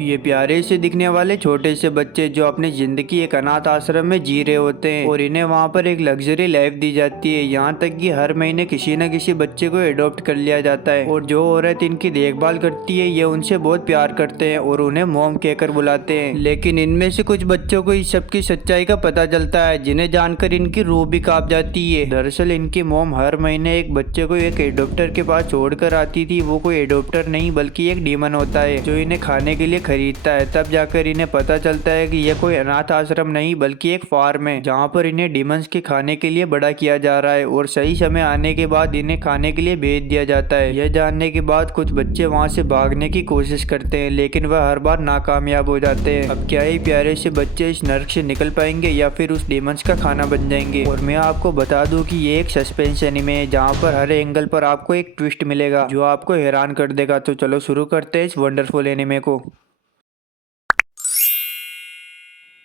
ये प्यारे से दिखने वाले छोटे से बच्चे जो अपनी जिंदगी एक अनाथ आश्रम में जी रहे होते हैं और इन्हें वहाँ पर एक लग्जरी लाइफ दी जाती है। यहाँ तक कि हर महीने किसी न किसी बच्चे को एडॉप्ट कर लिया जाता है और जो औरत इनकी देखभाल करती है ये उनसे बहुत प्यार करते हैं और उन्हें मॉम कहकर बुलाते हैं। लेकिन इनमें से कुछ बच्चों को इस सब की सच्चाई का पता चलता है जिन्हें जानकर इनकी रूह भी कांप जाती है। दरअसल इनकी मॉम हर महीने एक बच्चे को एक एडॉप्टर के पास छोड़कर आती थी। वो कोई एडॉप्टर नहीं बल्कि एक डीमन होता है जो इन्हें खाने के लिए खरीदता है। तब जाकर इन्हें पता चलता है कि यह कोई अनाथ आश्रम नहीं बल्कि एक फार्म है जहाँ पर इन्हें डिमंस के खाने के लिए बड़ा किया जा रहा है और सही समय आने के बाद इन्हें खाने के लिए भेज दिया जाता है। यह जानने के बाद कुछ बच्चे वहाँ से भागने की कोशिश करते हैं लेकिन वह हर बार नाकामयाब हो जाते हैं। अब क्या ही प्यारे से बच्चे इस नर्क से निकल पाएंगे या फिर उस डिमंस का खाना बन जाएंगे। और मैं आपको बता दूं कि ये एक सस्पेंस एनिमे है जहाँ पर हर एंगल पर आपको एक ट्विस्ट मिलेगा जो आपको हैरान कर देगा। तो चलो शुरू करते हैं इस वंडरफुल एनिमे को।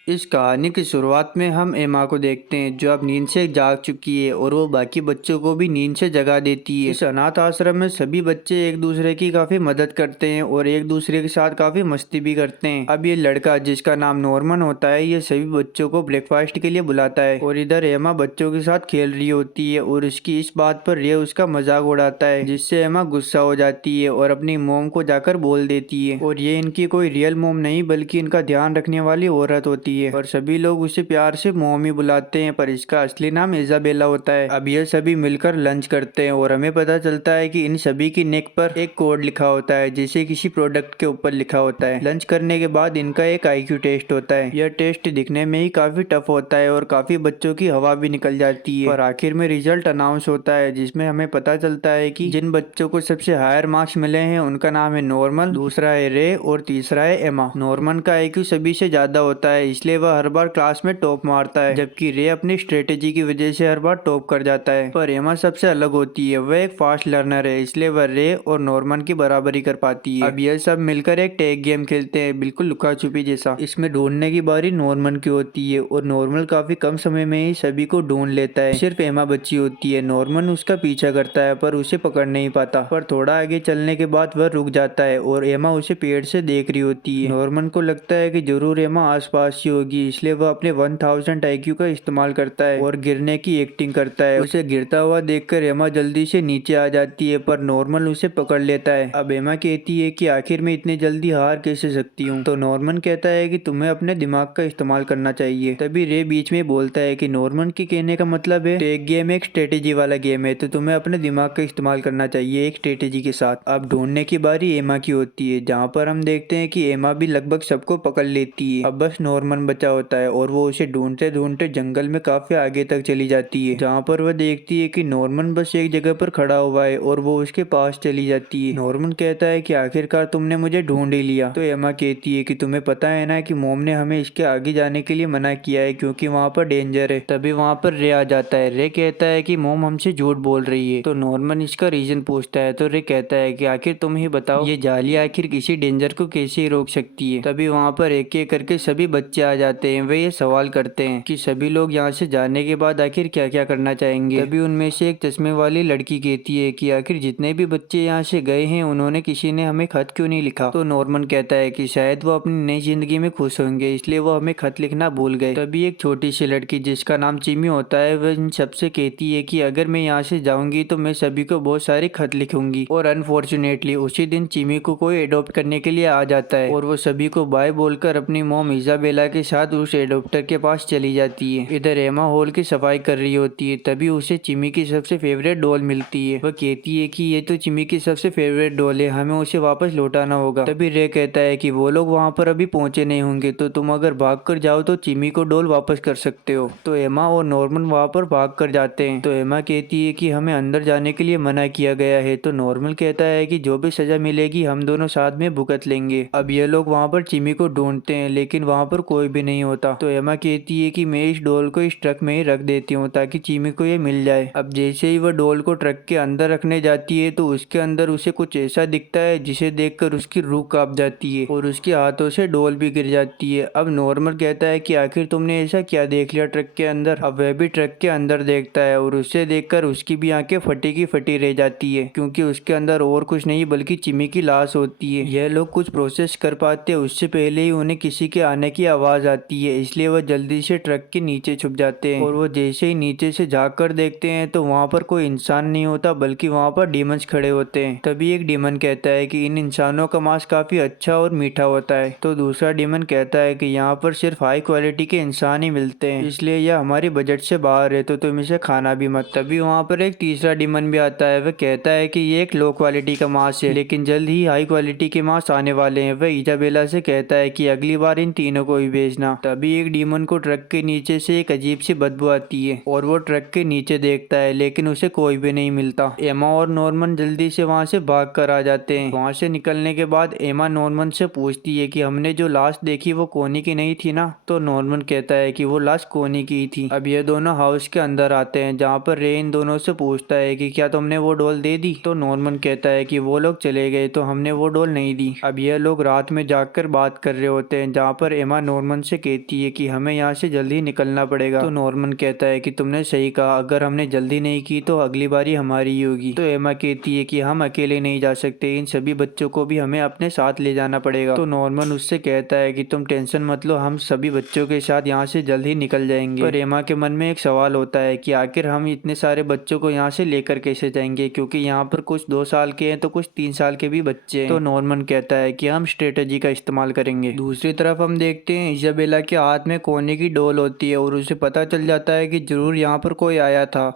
इस कहानी की शुरुआत में हम एमा को देखते हैं जो अब नींद से जाग चुकी है और वो बाकी बच्चों को भी नींद से जगा देती है। इस अनाथ आश्रम में सभी बच्चे एक दूसरे की काफी मदद करते हैं और एक दूसरे के साथ काफी मस्ती भी करते हैं। अब ये लड़का जिसका नाम नॉर्मन होता है ये सभी बच्चों को ब्रेकफास्ट के लिए बुलाता है और इधर एमा बच्चों के साथ खेल रही होती है और उसकी इस बात पर रे उसका मजाक उड़ाता है जिससे एमा गुस्सा हो जाती है और अपनी मोम को जाकर बोल देती है। और ये इनकी कोई रियल मोम नहीं बल्कि इनका ध्यान रखने वाली औरत होती है और सभी लोग उसे प्यार से मोमी बुलाते हैं पर इसका असली नाम इजाबेला होता है। अब ये सभी मिलकर लंच करते हैं और हमें पता चलता है कि इन सभी की नेक पर एक कोड लिखा होता है जिसे किसी प्रोडक्ट के ऊपर लिखा होता है। लंच करने के बाद इनका एक आईक्यू टेस्ट होता है। यह टेस्ट दिखने में ही काफी टफ होता है और काफी बच्चों की हवा भी निकल जाती है और आखिर में रिजल्ट अनाउंस होता है जिसमें हमें पता चलता है कि जिन बच्चों को सबसे हायर मार्क्स मिले हैं उनका नाम है नॉर्मल, दूसरा है रे और तीसरा है एमा। नॉर्मन का आईक्यू सभी से ज्यादा होता है इसलिए वह हर बार क्लास में टॉप मारता है जबकि रे अपनी स्ट्रेटेजी की वजह से हर बार टॉप कर जाता है। पर एमा सबसे अलग होती है, वह एक फास्ट लर्नर है इसलिए वह रे और नॉर्मन की बराबरी कर पाती है। अब ये सब मिलकर एक टैग गेम खेलते हैं बिल्कुल लुका छुपी जैसा। इसमें ढूंढने की बारी नॉर्मन की होती है और नॉर्मल काफी कम समय में ही सभी को ढूंढ लेता है। सिर्फ एमा बची होती है। नॉर्मन उसका पीछा करता है पर उसे पकड़ नहीं पाता। पर थोड़ा आगे चलने के बाद वह रुक जाता है और एमा उसे पेड़ से देख रही होती है। नॉर्मन को लगता है कि जरूर एमा आसपास ही होगी इसलिए वह अपने 1000 आईक्यू का इस्तेमाल करता है और गिरने की एक्टिंग करता है। उसे गिरता हुआ देखकर एमा जल्दी से नीचे आ जाती है पर नॉर्मन उसे पकड़ लेता है। अब एमा कहती है कि आखिर मैं इतनी जल्दी हार कैसे सकती हूँ। तो नॉर्मन कहता है कि तुम्हें अपने दिमाग का इस्तेमाल करना चाहिए। तभी रे बीच में बोलता है कि नॉर्मन के कहने का मतलब है टेक गेम एक स्ट्रेटेजी वाला गेम है तो तुम्हें अपने दिमाग का इस्तेमाल करना चाहिए एक स्ट्रेटेजी के साथ। अब ढूंढने की बारी एमा की होती है जहाँ पर हम देखते हैं कि एमा भी लगभग सबको पकड़ लेती है। अब बस नॉर्मन बचा होता है और वो उसे ढूंढते ढूंढते जंगल में काफी आगे तक चली जाती है जहाँ पर वह देखती है कि नॉर्मन बस एक जगह पर खड़ा हुआ है और वो उसके पास चली जाती है। नॉर्मन कहता है कि आखिरकार तुमने मुझे ढूंढ ही लिया। तो एमा कहती है कि तुम्हें पता है ना कि मोम ने हमें इसके आगे जाने के लिए मना किया है क्योंकि वहाँ पर डेंजर है। तभी वहाँ पर रे आ जाता है। रे कहता है कि मोम हमसे झूठ बोल रही है। तो नॉर्मन इसका रीजन पूछता है तो रे कहता है कि आखिर तुम ही बताओ ये जाली आखिर किसी डेंजर को कैसे रोक सकती है। तभी वहाँ पर एक एक करके सभी बच्चे आ जाते हैं। वे ये सवाल करते हैं कि सभी लोग यहाँ से जाने के बाद आखिर क्या क्या करना चाहेंगे। तभी उनमें से एक चश्मे वाली लड़की कहती है कि आखिर जितने भी बच्चे यहाँ से गए हैं उन्होंने किसी ने हमें खत क्यों नहीं लिखा। तो नॉर्मन कहता है कि शायद वो अपनी नई जिंदगी में खुश होंगे इसलिए वो हमें खत लिखना भूल गए। तभी एक छोटी सी लड़की जिसका नाम चिमी होता है वह इन सबसे कहती है कि अगर मैं यहाँ से जाऊंगी तो मैं सभी को बहुत सारे खत लिखूंगी। और अनफॉर्चुनेटली उसी दिन चिमी को कोई एडॉप्ट करने के लिए आ जाता है और वो सभी को बाय बोलकर अपनी मोम इजाबेला के साथ उस एडॉप्टर के पास चली जाती है। इधर एमा हॉल की सफाई कर रही होती है तभी उसे चिमी की सबसे फेवरेट डॉल मिलती है। वह कहती है कि ये तो चिमी की सबसे फेवरेट डॉल है, हमें उसे वापस लौटाना होगा। तभी रे कहता है कि वो लोग वहाँ पर अभी पहुंचे नहीं होंगे तो तुम अगर भाग कर जाओ तो चिमी को डॉल वापस कर सकते हो। तो एमा और नॉर्मन वहाँ पर भाग कर जाते हैं। तो एमा कहती है कि हमें अंदर जाने के लिए मना किया गया है। तो नॉर्मल कहता है कि जो भी सजा मिलेगी हम दोनों साथ में भुगत लेंगे। अब ये लोग वहाँ पर चिमी को ढूंढते हैं लेकिन वहाँ पर कोई भी नहीं होता। तो एमा कहती है कि मैं इस डॉल को इस ट्रक में ही रख देती हूँ ताकि चिमी को ये मिल जाए। अब जैसे ही वह डॉल को ट्रक के अंदर रखने जाती है तो उसके अंदर उसे कुछ ऐसा दिखता है जिसे देखकर उसकी रूह कांप जाती है और उसके हाथों से डॉल भी गिर जाती है। अब नॉर्मन कहता है कि आखिर तुमने ऐसा क्या देख लिया ट्रक के अंदर। अब वह भी ट्रक के अंदर देखता है और उसे देखकर उसकी भी आंखें फटी की फटी रह जाती है क्योंकि उसके अंदर और कुछ नहीं बल्कि चिमी की लाश होती है। यह लोग कुछ प्रोसेस कर पाते हैं उससे पहले ही उन्हें किसी के आने की आवाज आती है, इसलिए वह जल्दी से ट्रक के नीचे छुप जाते हैं और वो जैसे ही नीचे से झाँक कर देखते हैं तो वहाँ पर कोई इंसान नहीं होता बल्कि वहाँ पर डीमंस खड़े होते हैं। तभी एक डीमन कहता है कि इन इंसानों का मांस काफी अच्छा और मीठा होता है। तो दूसरा डीमन कहता है कि यहाँ पर सिर्फ हाई क्वालिटी के इंसान ही मिलते हैं, इसलिए यह हमारी बजट से बाहर है तो तुम इसे खाना भी मत। तभी वहाँ पर एक तीसरा डीमन भी आता है। वह कहता है कि ये एक लो क्वालिटी का मांस है लेकिन जल्द ही हाई क्वालिटी के मांस आने वाले हैं। वह इजाबेला से कहता है कि अगली बार इन तीनों को ही भेजना। तभी एक डीमन को ट्रक के नीचे से एक अजीब सी बदबू आती है और वो ट्रक के नीचे देखता है लेकिन उसे कोई भी नहीं मिलता। एमा और नॉर्मन जल्दी से वहाँ से भाग कर आ जाते हैं। वहाँ से निकलने के बाद एमा नॉर्मन से पूछती है कि हमने जो लाश देखी वो कोनी की नहीं थी ना। तो नॉर्मन कहता है कि वो लाश कोनी की थी। अब ये दोनों हाउस के अंदर आते हैं जहाँ पर रे इन दोनों से पूछता है कि क्या तुमने वो डॉल दे दी। तो नॉर्मन कहता है कि वो लोग चले गए तो हमने वो डॉल नहीं दी। अब ये लोग रात में जागकर बात कर रहे होते हैं जहाँ पर एमा नॉर्मन से कहती है कि हमें यहाँ से जल्दी निकलना पड़ेगा। तो नॉर्मन कहता है कि तुमने सही कहा, अगर हमने जल्दी नहीं की तो अगली बारी हमारी ही होगी। तो एमा कहती है कि हम अकेले नहीं जा सकते, इन सभी बच्चों को भी हमें अपने साथ ले जाना पड़ेगा। तो नॉर्मन उससे कहता है कि तुम टेंशन मत लो, हम सभी बच्चों के साथ यहाँ से जल्द ही निकल जाएंगे। पर एमा के मन में एक सवाल होता है कि आखिर हम इतने सारे बच्चों को यहाँ से लेकर कैसे जाएंगे क्योंकि यहाँ पर कुछ 2 साल के हैं तो कुछ 3 साल के भी बच्चे हैं। तो नॉर्मन कहता है कि हम स्ट्रेटेजी का इस्तेमाल करेंगे। दूसरी तरफ हम देखते हैं इजाबेला के हाथ में कोने की डोल होती है और उसे पता चल जाता है कि जरूर यहाँ पर कोई आया था।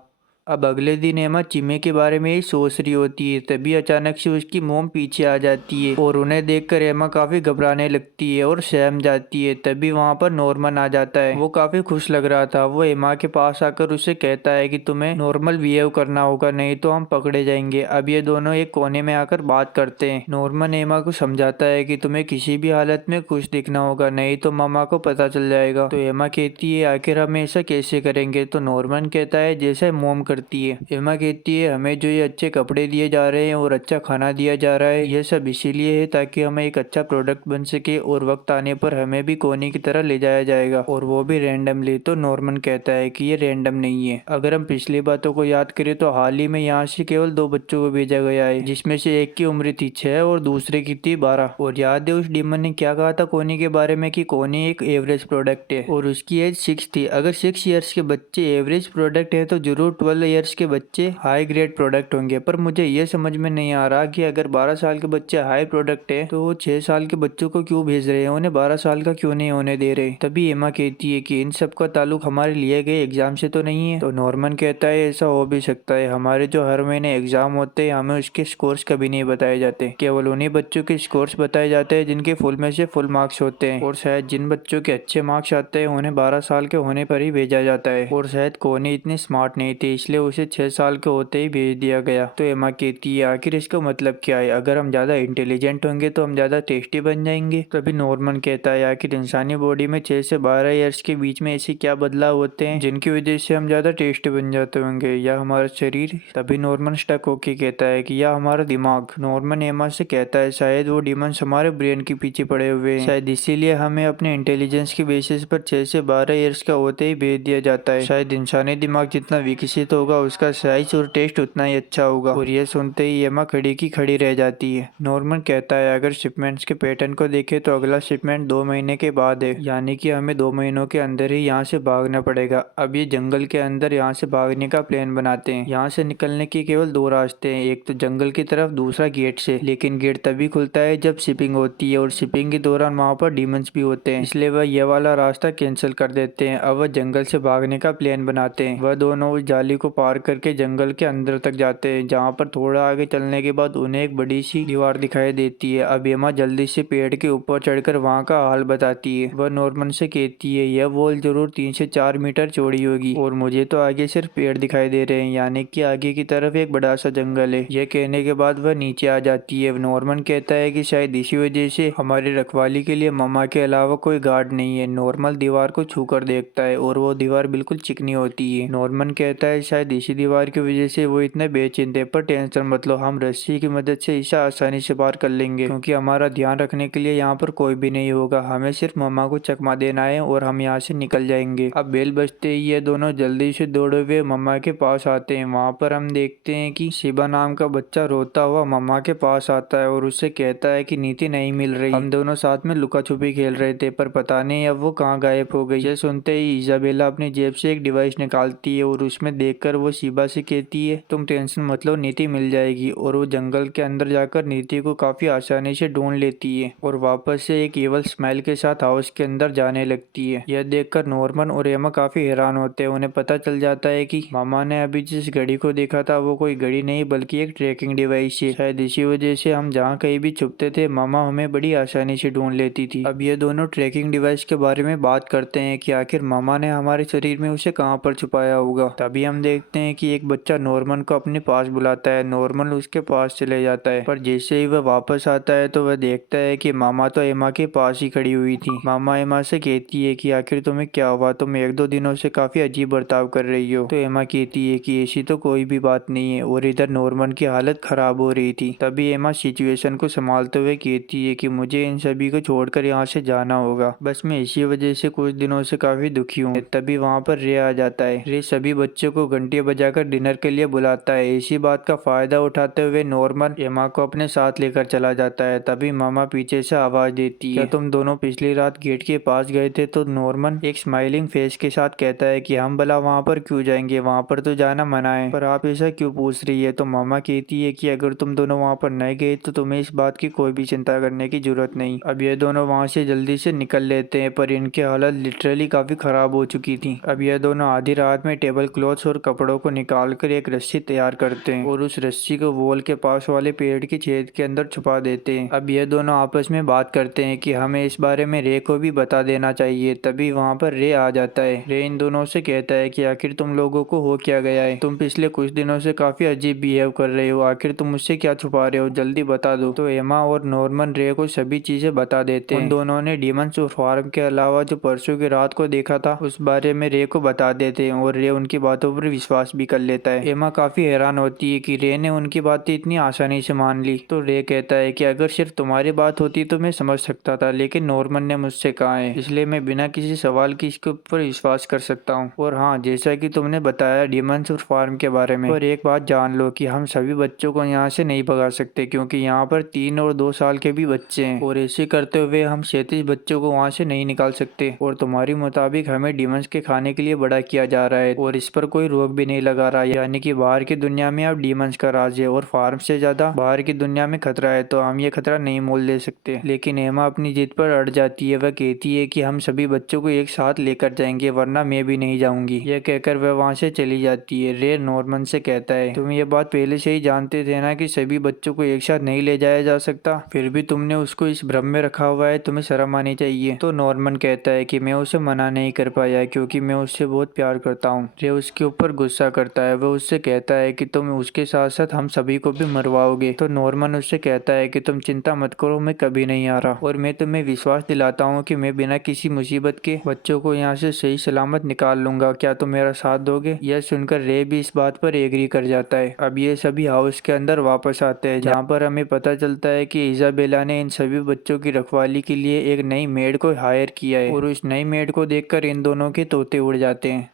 अब अगले दिन एमा चिमे के बारे में ही सोच रही होती है, तभी अचानक से उसकी मोम पीछे आ जाती है और उन्हें देखकर एमा काफी घबराने लगती है और सहम जाती है। तभी वहाँ पर नॉर्मन आ जाता है। वो काफी खुश लग रहा था। वो एमा के पास आकर उसे कहता है कि तुम्हें नॉर्मल बिहेव करना होगा नहीं तो हम पकड़े जाएंगे। अब ये दोनों एक कोने में आकर बात करते हैं। नॉर्मन एमा को समझाता है कि तुम्हें किसी भी हालत में खुश दिखना होगा नहीं तो मामा को पता चल जाएगा। तो एमा कहती है आखिर हम ऐसा कैसे करेंगे। तो नॉर्मन कहता है जैसे मोम करती है। एमा कहती है हमें जो ये अच्छे कपड़े दिए जा रहे हैं और अच्छा खाना दिया जा रहा है ये सब इसीलिए है ताकि हमें एक अच्छा प्रोडक्ट बन सके और वक्त आने पर हमें भी कोनी की तरह ले जाया जाएगा और वो भी रैंडमली। तो नॉर्मन कहता है कि ये रैंडम नहीं है। अगर हम पिछली बातों को याद करें तो हाल ही में यहाँ से केवल 2 बच्चों को भेजा गया है जिसमें से एक की उम्र थी 6 और दूसरे की थी 12। और याद है उस डीमन ने क्या कहा था कोनी के बारे में कि कोनी एक एवरेज प्रोडक्ट है और उसकी एज 6 थी। अगर 6 ईयर्स के बच्चे एवरेज प्रोडक्ट है तो जरूर 12 ईयर्स के बच्चे हाई ग्रेड प्रोडक्ट होंगे। पर मुझे ये समझ में नहीं आ रहा कि अगर 12 साल के बच्चे हाई प्रोडक्ट है तो वो 6 साल के बच्चों को क्यों भेज रहे हैं, उन्हें 12 साल का क्यों नहीं होने दे रहे। तभी एमा कहती है कि इन सब का ताल्लुक हमारे लिए गए एग्जाम से तो नहीं है। तो नॉर्मन कहता है ऐसा हो भी सकता है, हमारे जो हर महीने एग्जाम होते हैं हमें उसके स्कोर्स कभी नहीं बताए जाते, केवल उन्हीं बच्चों के स्कोर्स बताए जाते हैं जिनके फुल में से फुल मार्क्स होते हैं और शायद जिन बच्चों के अच्छे मार्क्स आते हैं उन्हें 12 साल के होने पर ही भेजा जाता है। और शायद कोनी इतनी स्मार्ट नहीं थी इसलिए उसे 6 साल के होते ही भेज दिया गया। तो एमा कहती है आखिर इसका मतलब क्या है, अगर हम ज्यादा इंटेलिजेंट होंगे तो हम ज्यादा टेस्टी बन जाएंगे। तभी नॉर्मन कहता है आखिर इंसानी बॉडी में 6 से 12 ईयर्स के बीच में ऐसे क्या बदलाव होते हैं जिनकी वजह से हम ज्यादा टेस्टी बन जाते होंगे, या हमारा शरीर। तभी नॉर्मन स्टक होके कहता है कि या हमारा दिमाग। नॉर्मन एमा से कहता है शायद वो डिमंस हमारे ब्रेन के पीछे पड़े हुए हैं, शायद इसीलिए हमें अपने इंटेलिजेंस के बेसिस पर 6 से 12 ईयर्स का होते ही भेज दिया जाता है। शायद इंसानी दिमाग जितना विकसित होगा उसका साइज और टेस्ट उतना ही अच्छा होगा। और ये सुनते ही एमा खड़ी की खड़ी रह जाती है। नॉर्मन कहता है अगर शिपमेंट्स के पैटर्न को देखें तो अगला शिपमेंट 2 महीने के बाद है, यानी कि हमें 2 महीनों के अंदर ही यहाँ से भागना पड़ेगा। अब ये जंगल के अंदर यहाँ से भागने का प्लान बनाते हैं। यहाँ से निकलने के केवल 2 रास्ते हैं, एक तो जंगल की तरफ, दूसरा गेट से। लेकिन गेट तभी खुलता है जब शिपिंग होती है और शिपिंग के दौरान वहाँ पर डीमंस भी होते हैं, इसलिए वह ये वाला रास्ता कैंसिल कर देते हैं। अब वह जंगल से भागने का प्लान बनाते हैं। वह दोनों उस जाली को पार करके जंगल के अंदर तक जाते हैं, जहाँ पर थोड़ा आगे चलने के बाद उन्हें एक बड़ी सी दीवार दिखाई देती है। अब एमा जल्दी से पेड़ के ऊपर चढ़कर वहाँ का हाल बताती है। वह नॉर्मन से कहती है यह वॉल जरूर 3 से 4 मीटर चौड़ी होगी और मुझे तो आगे सिर्फ पेड़ दिखाई दे रहे हैं, यानी कि आगे की तरफ एक बड़ा सा जंगल है। यह कहने के बाद वह नीचे आ जाती है। नॉर्मन कहता है कि शायद इसी वजह से हमारी रखवाली के लिए मम्मा के अलावा कोई गार्ड नहीं है। नॉर्मन दीवार को छू कर देखता है और वो दीवार बिल्कुल चिकनी होती है। नॉर्मन कहता है शायद इसी दीवार की वजह से वो इतने बेचैन थे, पर टेंशन मत लो, हम रस्सी की मदद से इसे आसानी से पार कर लेंगे, क्योंकि हमारा ध्यान रखने के लिए यहाँ पर कोई भी नहीं होगा। हमें सिर्फ मम्मा को चकमा देना है और हम यहाँ से निकल जाएंगे। अब बेल बजते ही ये दोनों जल्दी से दौड़े हुए मम्मा के पास आते हैं। वहाँ पर हम देखते हैं कि शिबा नाम का बच्चा रोता हुआ मम्मा के पास आता है और उससे कहता है कि नीति नहीं मिल रही। हम दोनों साथ में लुका छुपी खेल रहे थे, पर पता नहीं अब वो कहाँ गायब हो गई। ये सुनते ही इजाबेला अपनी जेब से एक डिवाइस निकालती है और उसमें देखकर वो शिबा से कहती है तुम टेंशन मत लो, नीति मिल जाएगी। और वो जंगल के अंदर जाकर नीति को काफी आसानी से ढूंढ लेती है और वापस से एक एवल स्माइल के साथ हाउस के अंदर जाने लगती है। यह देखकर नॉर्मन और एमा काफी हैरान होते हैं। उन्हें पता चल जाता है कि मामा ने अभी जिस घड़ी को देखा था वो कोई घड़ी नहीं बल्कि एक ट्रैकिंग डिवाइस है। शायद इसी वजह से हम जहाँ कहीं भी छुपते थे मामा हमें बड़ी आसानी से ढूंढ लेती थी। अब ये दोनों ट्रैकिंग डिवाइस के बारे में बात करते हैं कि आखिर मामा ने हमारे शरीर में उसे कहाँ पर छुपाया होगा। तभी हम देखते हैं कि एक बच्चा नॉर्मन को अपने पास बुलाता है। नॉर्मन उसके पास चले जाता है, पर जैसे ही वह वापस आता है तो वह देखता है कि मामा तो एमा के पास ही खड़ी हुई थी। मामा एमा से कहती है कि आखिर तुम्हें क्या हुआ, तुम 1-2 दिनों से काफी अजीब बर्ताव कर रही हो। तो एमा कहती है कि ऐसी तो कोई भी बात नहीं है और इधर नॉर्मन की हालत खराब हो रही थी। तभी एमा सिचुएशन को संभालते हुए कहती है कि मुझे इन सभी को छोड़कर यहाँ से जाना होगा, बस मैं इसी वजह से कुछ दिनों से काफी दुखी हूँ। तभी वहाँ पर रे आ जाता है। रे सभी बच्चों को घंटी बजाकर डिनर के लिए बुलाता है। इसी बात का फायदा उठाते हुए नॉर्मन एमा को अपने साथ लेकर चला जाता है। तभी मामा पीछे से आवाज देती है क्या तुम दोनों पिछली रात गेट के पास गए थे। तो नॉर्मन एक स्माइलिंग फेस के साथ कहता है कि हम भला वहाँ पर क्यों जाएंगे, वहाँ पर तो जाना मना है, पर आप ऐसा क्यों पूछ रही है। तो मामा कहती है कि अगर तुम दोनों वहाँ पर नहीं गए तो तुम्हें इस बात की कोई भी चिंता करने की जरूरत नहीं। अब ये दोनों वहाँ से जल्दी से निकल लेते हैं, पर इनकी हालत लिटरली काफी खराब हो चुकी थी। अब ये दोनों आधी रात में टेबल क्लॉथ्स और कपड़ों को निकालकर एक रस्सी तैयार करते हैं और उस रस्सी को वॉल के पास वाले पेड़ की छेद के अंदर छुपा देते हैं। अब ये दोनों आपस में बात करते हैं कि हमें इस बारे में रे को भी बता देना चाहिए। तभी वहाँ पर रे आ जाता है। रे इन दोनों से कहता है कि आखिर तुम लोगों को हो क्या गया है, तुम पिछले कुछ दिनों से काफी अजीब बिहेव कर रहे हो, आखिर तुम मुझसे क्या छुपा रहे हो, जल्दी बता दो। तो एमा और नॉर्मन रे को सभी चीजें बता देते हैं। उन दोनों ने डीमंस और फार्म के अलावा जो परसों की रात को देखा था उस बारे में रे को बता देते हैं और रे उनकी बातों पर विश्वास भी कर लेता है। एमा काफी हैरान होती है कि रे ने उनकी बातें इतनी आसानी से मान ली। तो रे कहता है कि अगर सिर्फ तुम्हारी बात होती तो मैं समझ सकता था, लेकिन नॉर्मन ने मुझसे कहा है इसलिए मैं बिना किसी सवाल की इसके ऊपर विश्वास कर सकता हूँ। और हाँ, जैसा कि तुमने बताया डीमंस और फार्म के बारे में, और एक बात जान लो कि हम सभी बच्चों को यहाँ से नहीं भगा सकते, क्योंकि यहाँ पर 3 और 2 साल के भी बच्चे हैं और ऐसे करते हुए हम 37 बच्चों को वहाँ से नहीं निकाल सकते। और तुम्हारी मुताबिक हमें डीमंस के खाने के लिए बड़ा किया जा रहा है और इस पर कोई रोक भी नहीं लगा रहा, यानी कि बाहर की दुनिया में अब डीमंस का राज है और फार्म से ज्यादा बाहर की दुनिया में खतरा है, तो हम ये खतरा नहीं मोल ले सकते। लेकिन एमा अपनी जिद पर अड़ जाती है। वह कहती है कि हम सभी बच्चों को एक साथ लेकर जाएंगे, वरना मैं भी नहीं जाऊंगी। यह कहकर वह वहाँ से चली जाती है। रे नॉर्मन से कहता है तुम ये बात पहले से ही जानते थे ना कि सभी बच्चों को एक साथ नहीं ले जाया जा सकता, फिर भी तुमने उसको इस भ्रम में रखा हुआ है, तुम्हें शर्म आनी चाहिए। तो नॉर्मन कहता है कि मैं उसे मना नहीं कर पाया क्योंकि मैं उससे बहुत प्यार करता हूँ। रे उसके ऊपर गुस्सा करता है। वह उससे कहता है कि तुम उसके साथ साथ हम सभी को भी मरवाओगे। तो नॉर्मन उससे कहता है कि तुम चिंता मत करो, मैं कभी नहीं आ रहा और मैं तुम्हें विश्वास दिलाता हूँ कि मैं बिना किसी मुसीबत के बच्चों को यहाँ से सही सलामत निकाल लूंगा। क्या तुम मेरा साथ दोगे। यह सुनकर रे भी इस बात पर एग्री कर जाता है। अब ये सभी हाउस के अंदर वापस आते हैं, जहाँ पर हमें पता चलता है कि इजाबेला ने इन सभी बच्चों की रखवाली के लिए एक नई मेड को हायर किया है और उस नई मेड को देखकर इन दोनों के तोते उड़ जाते हैं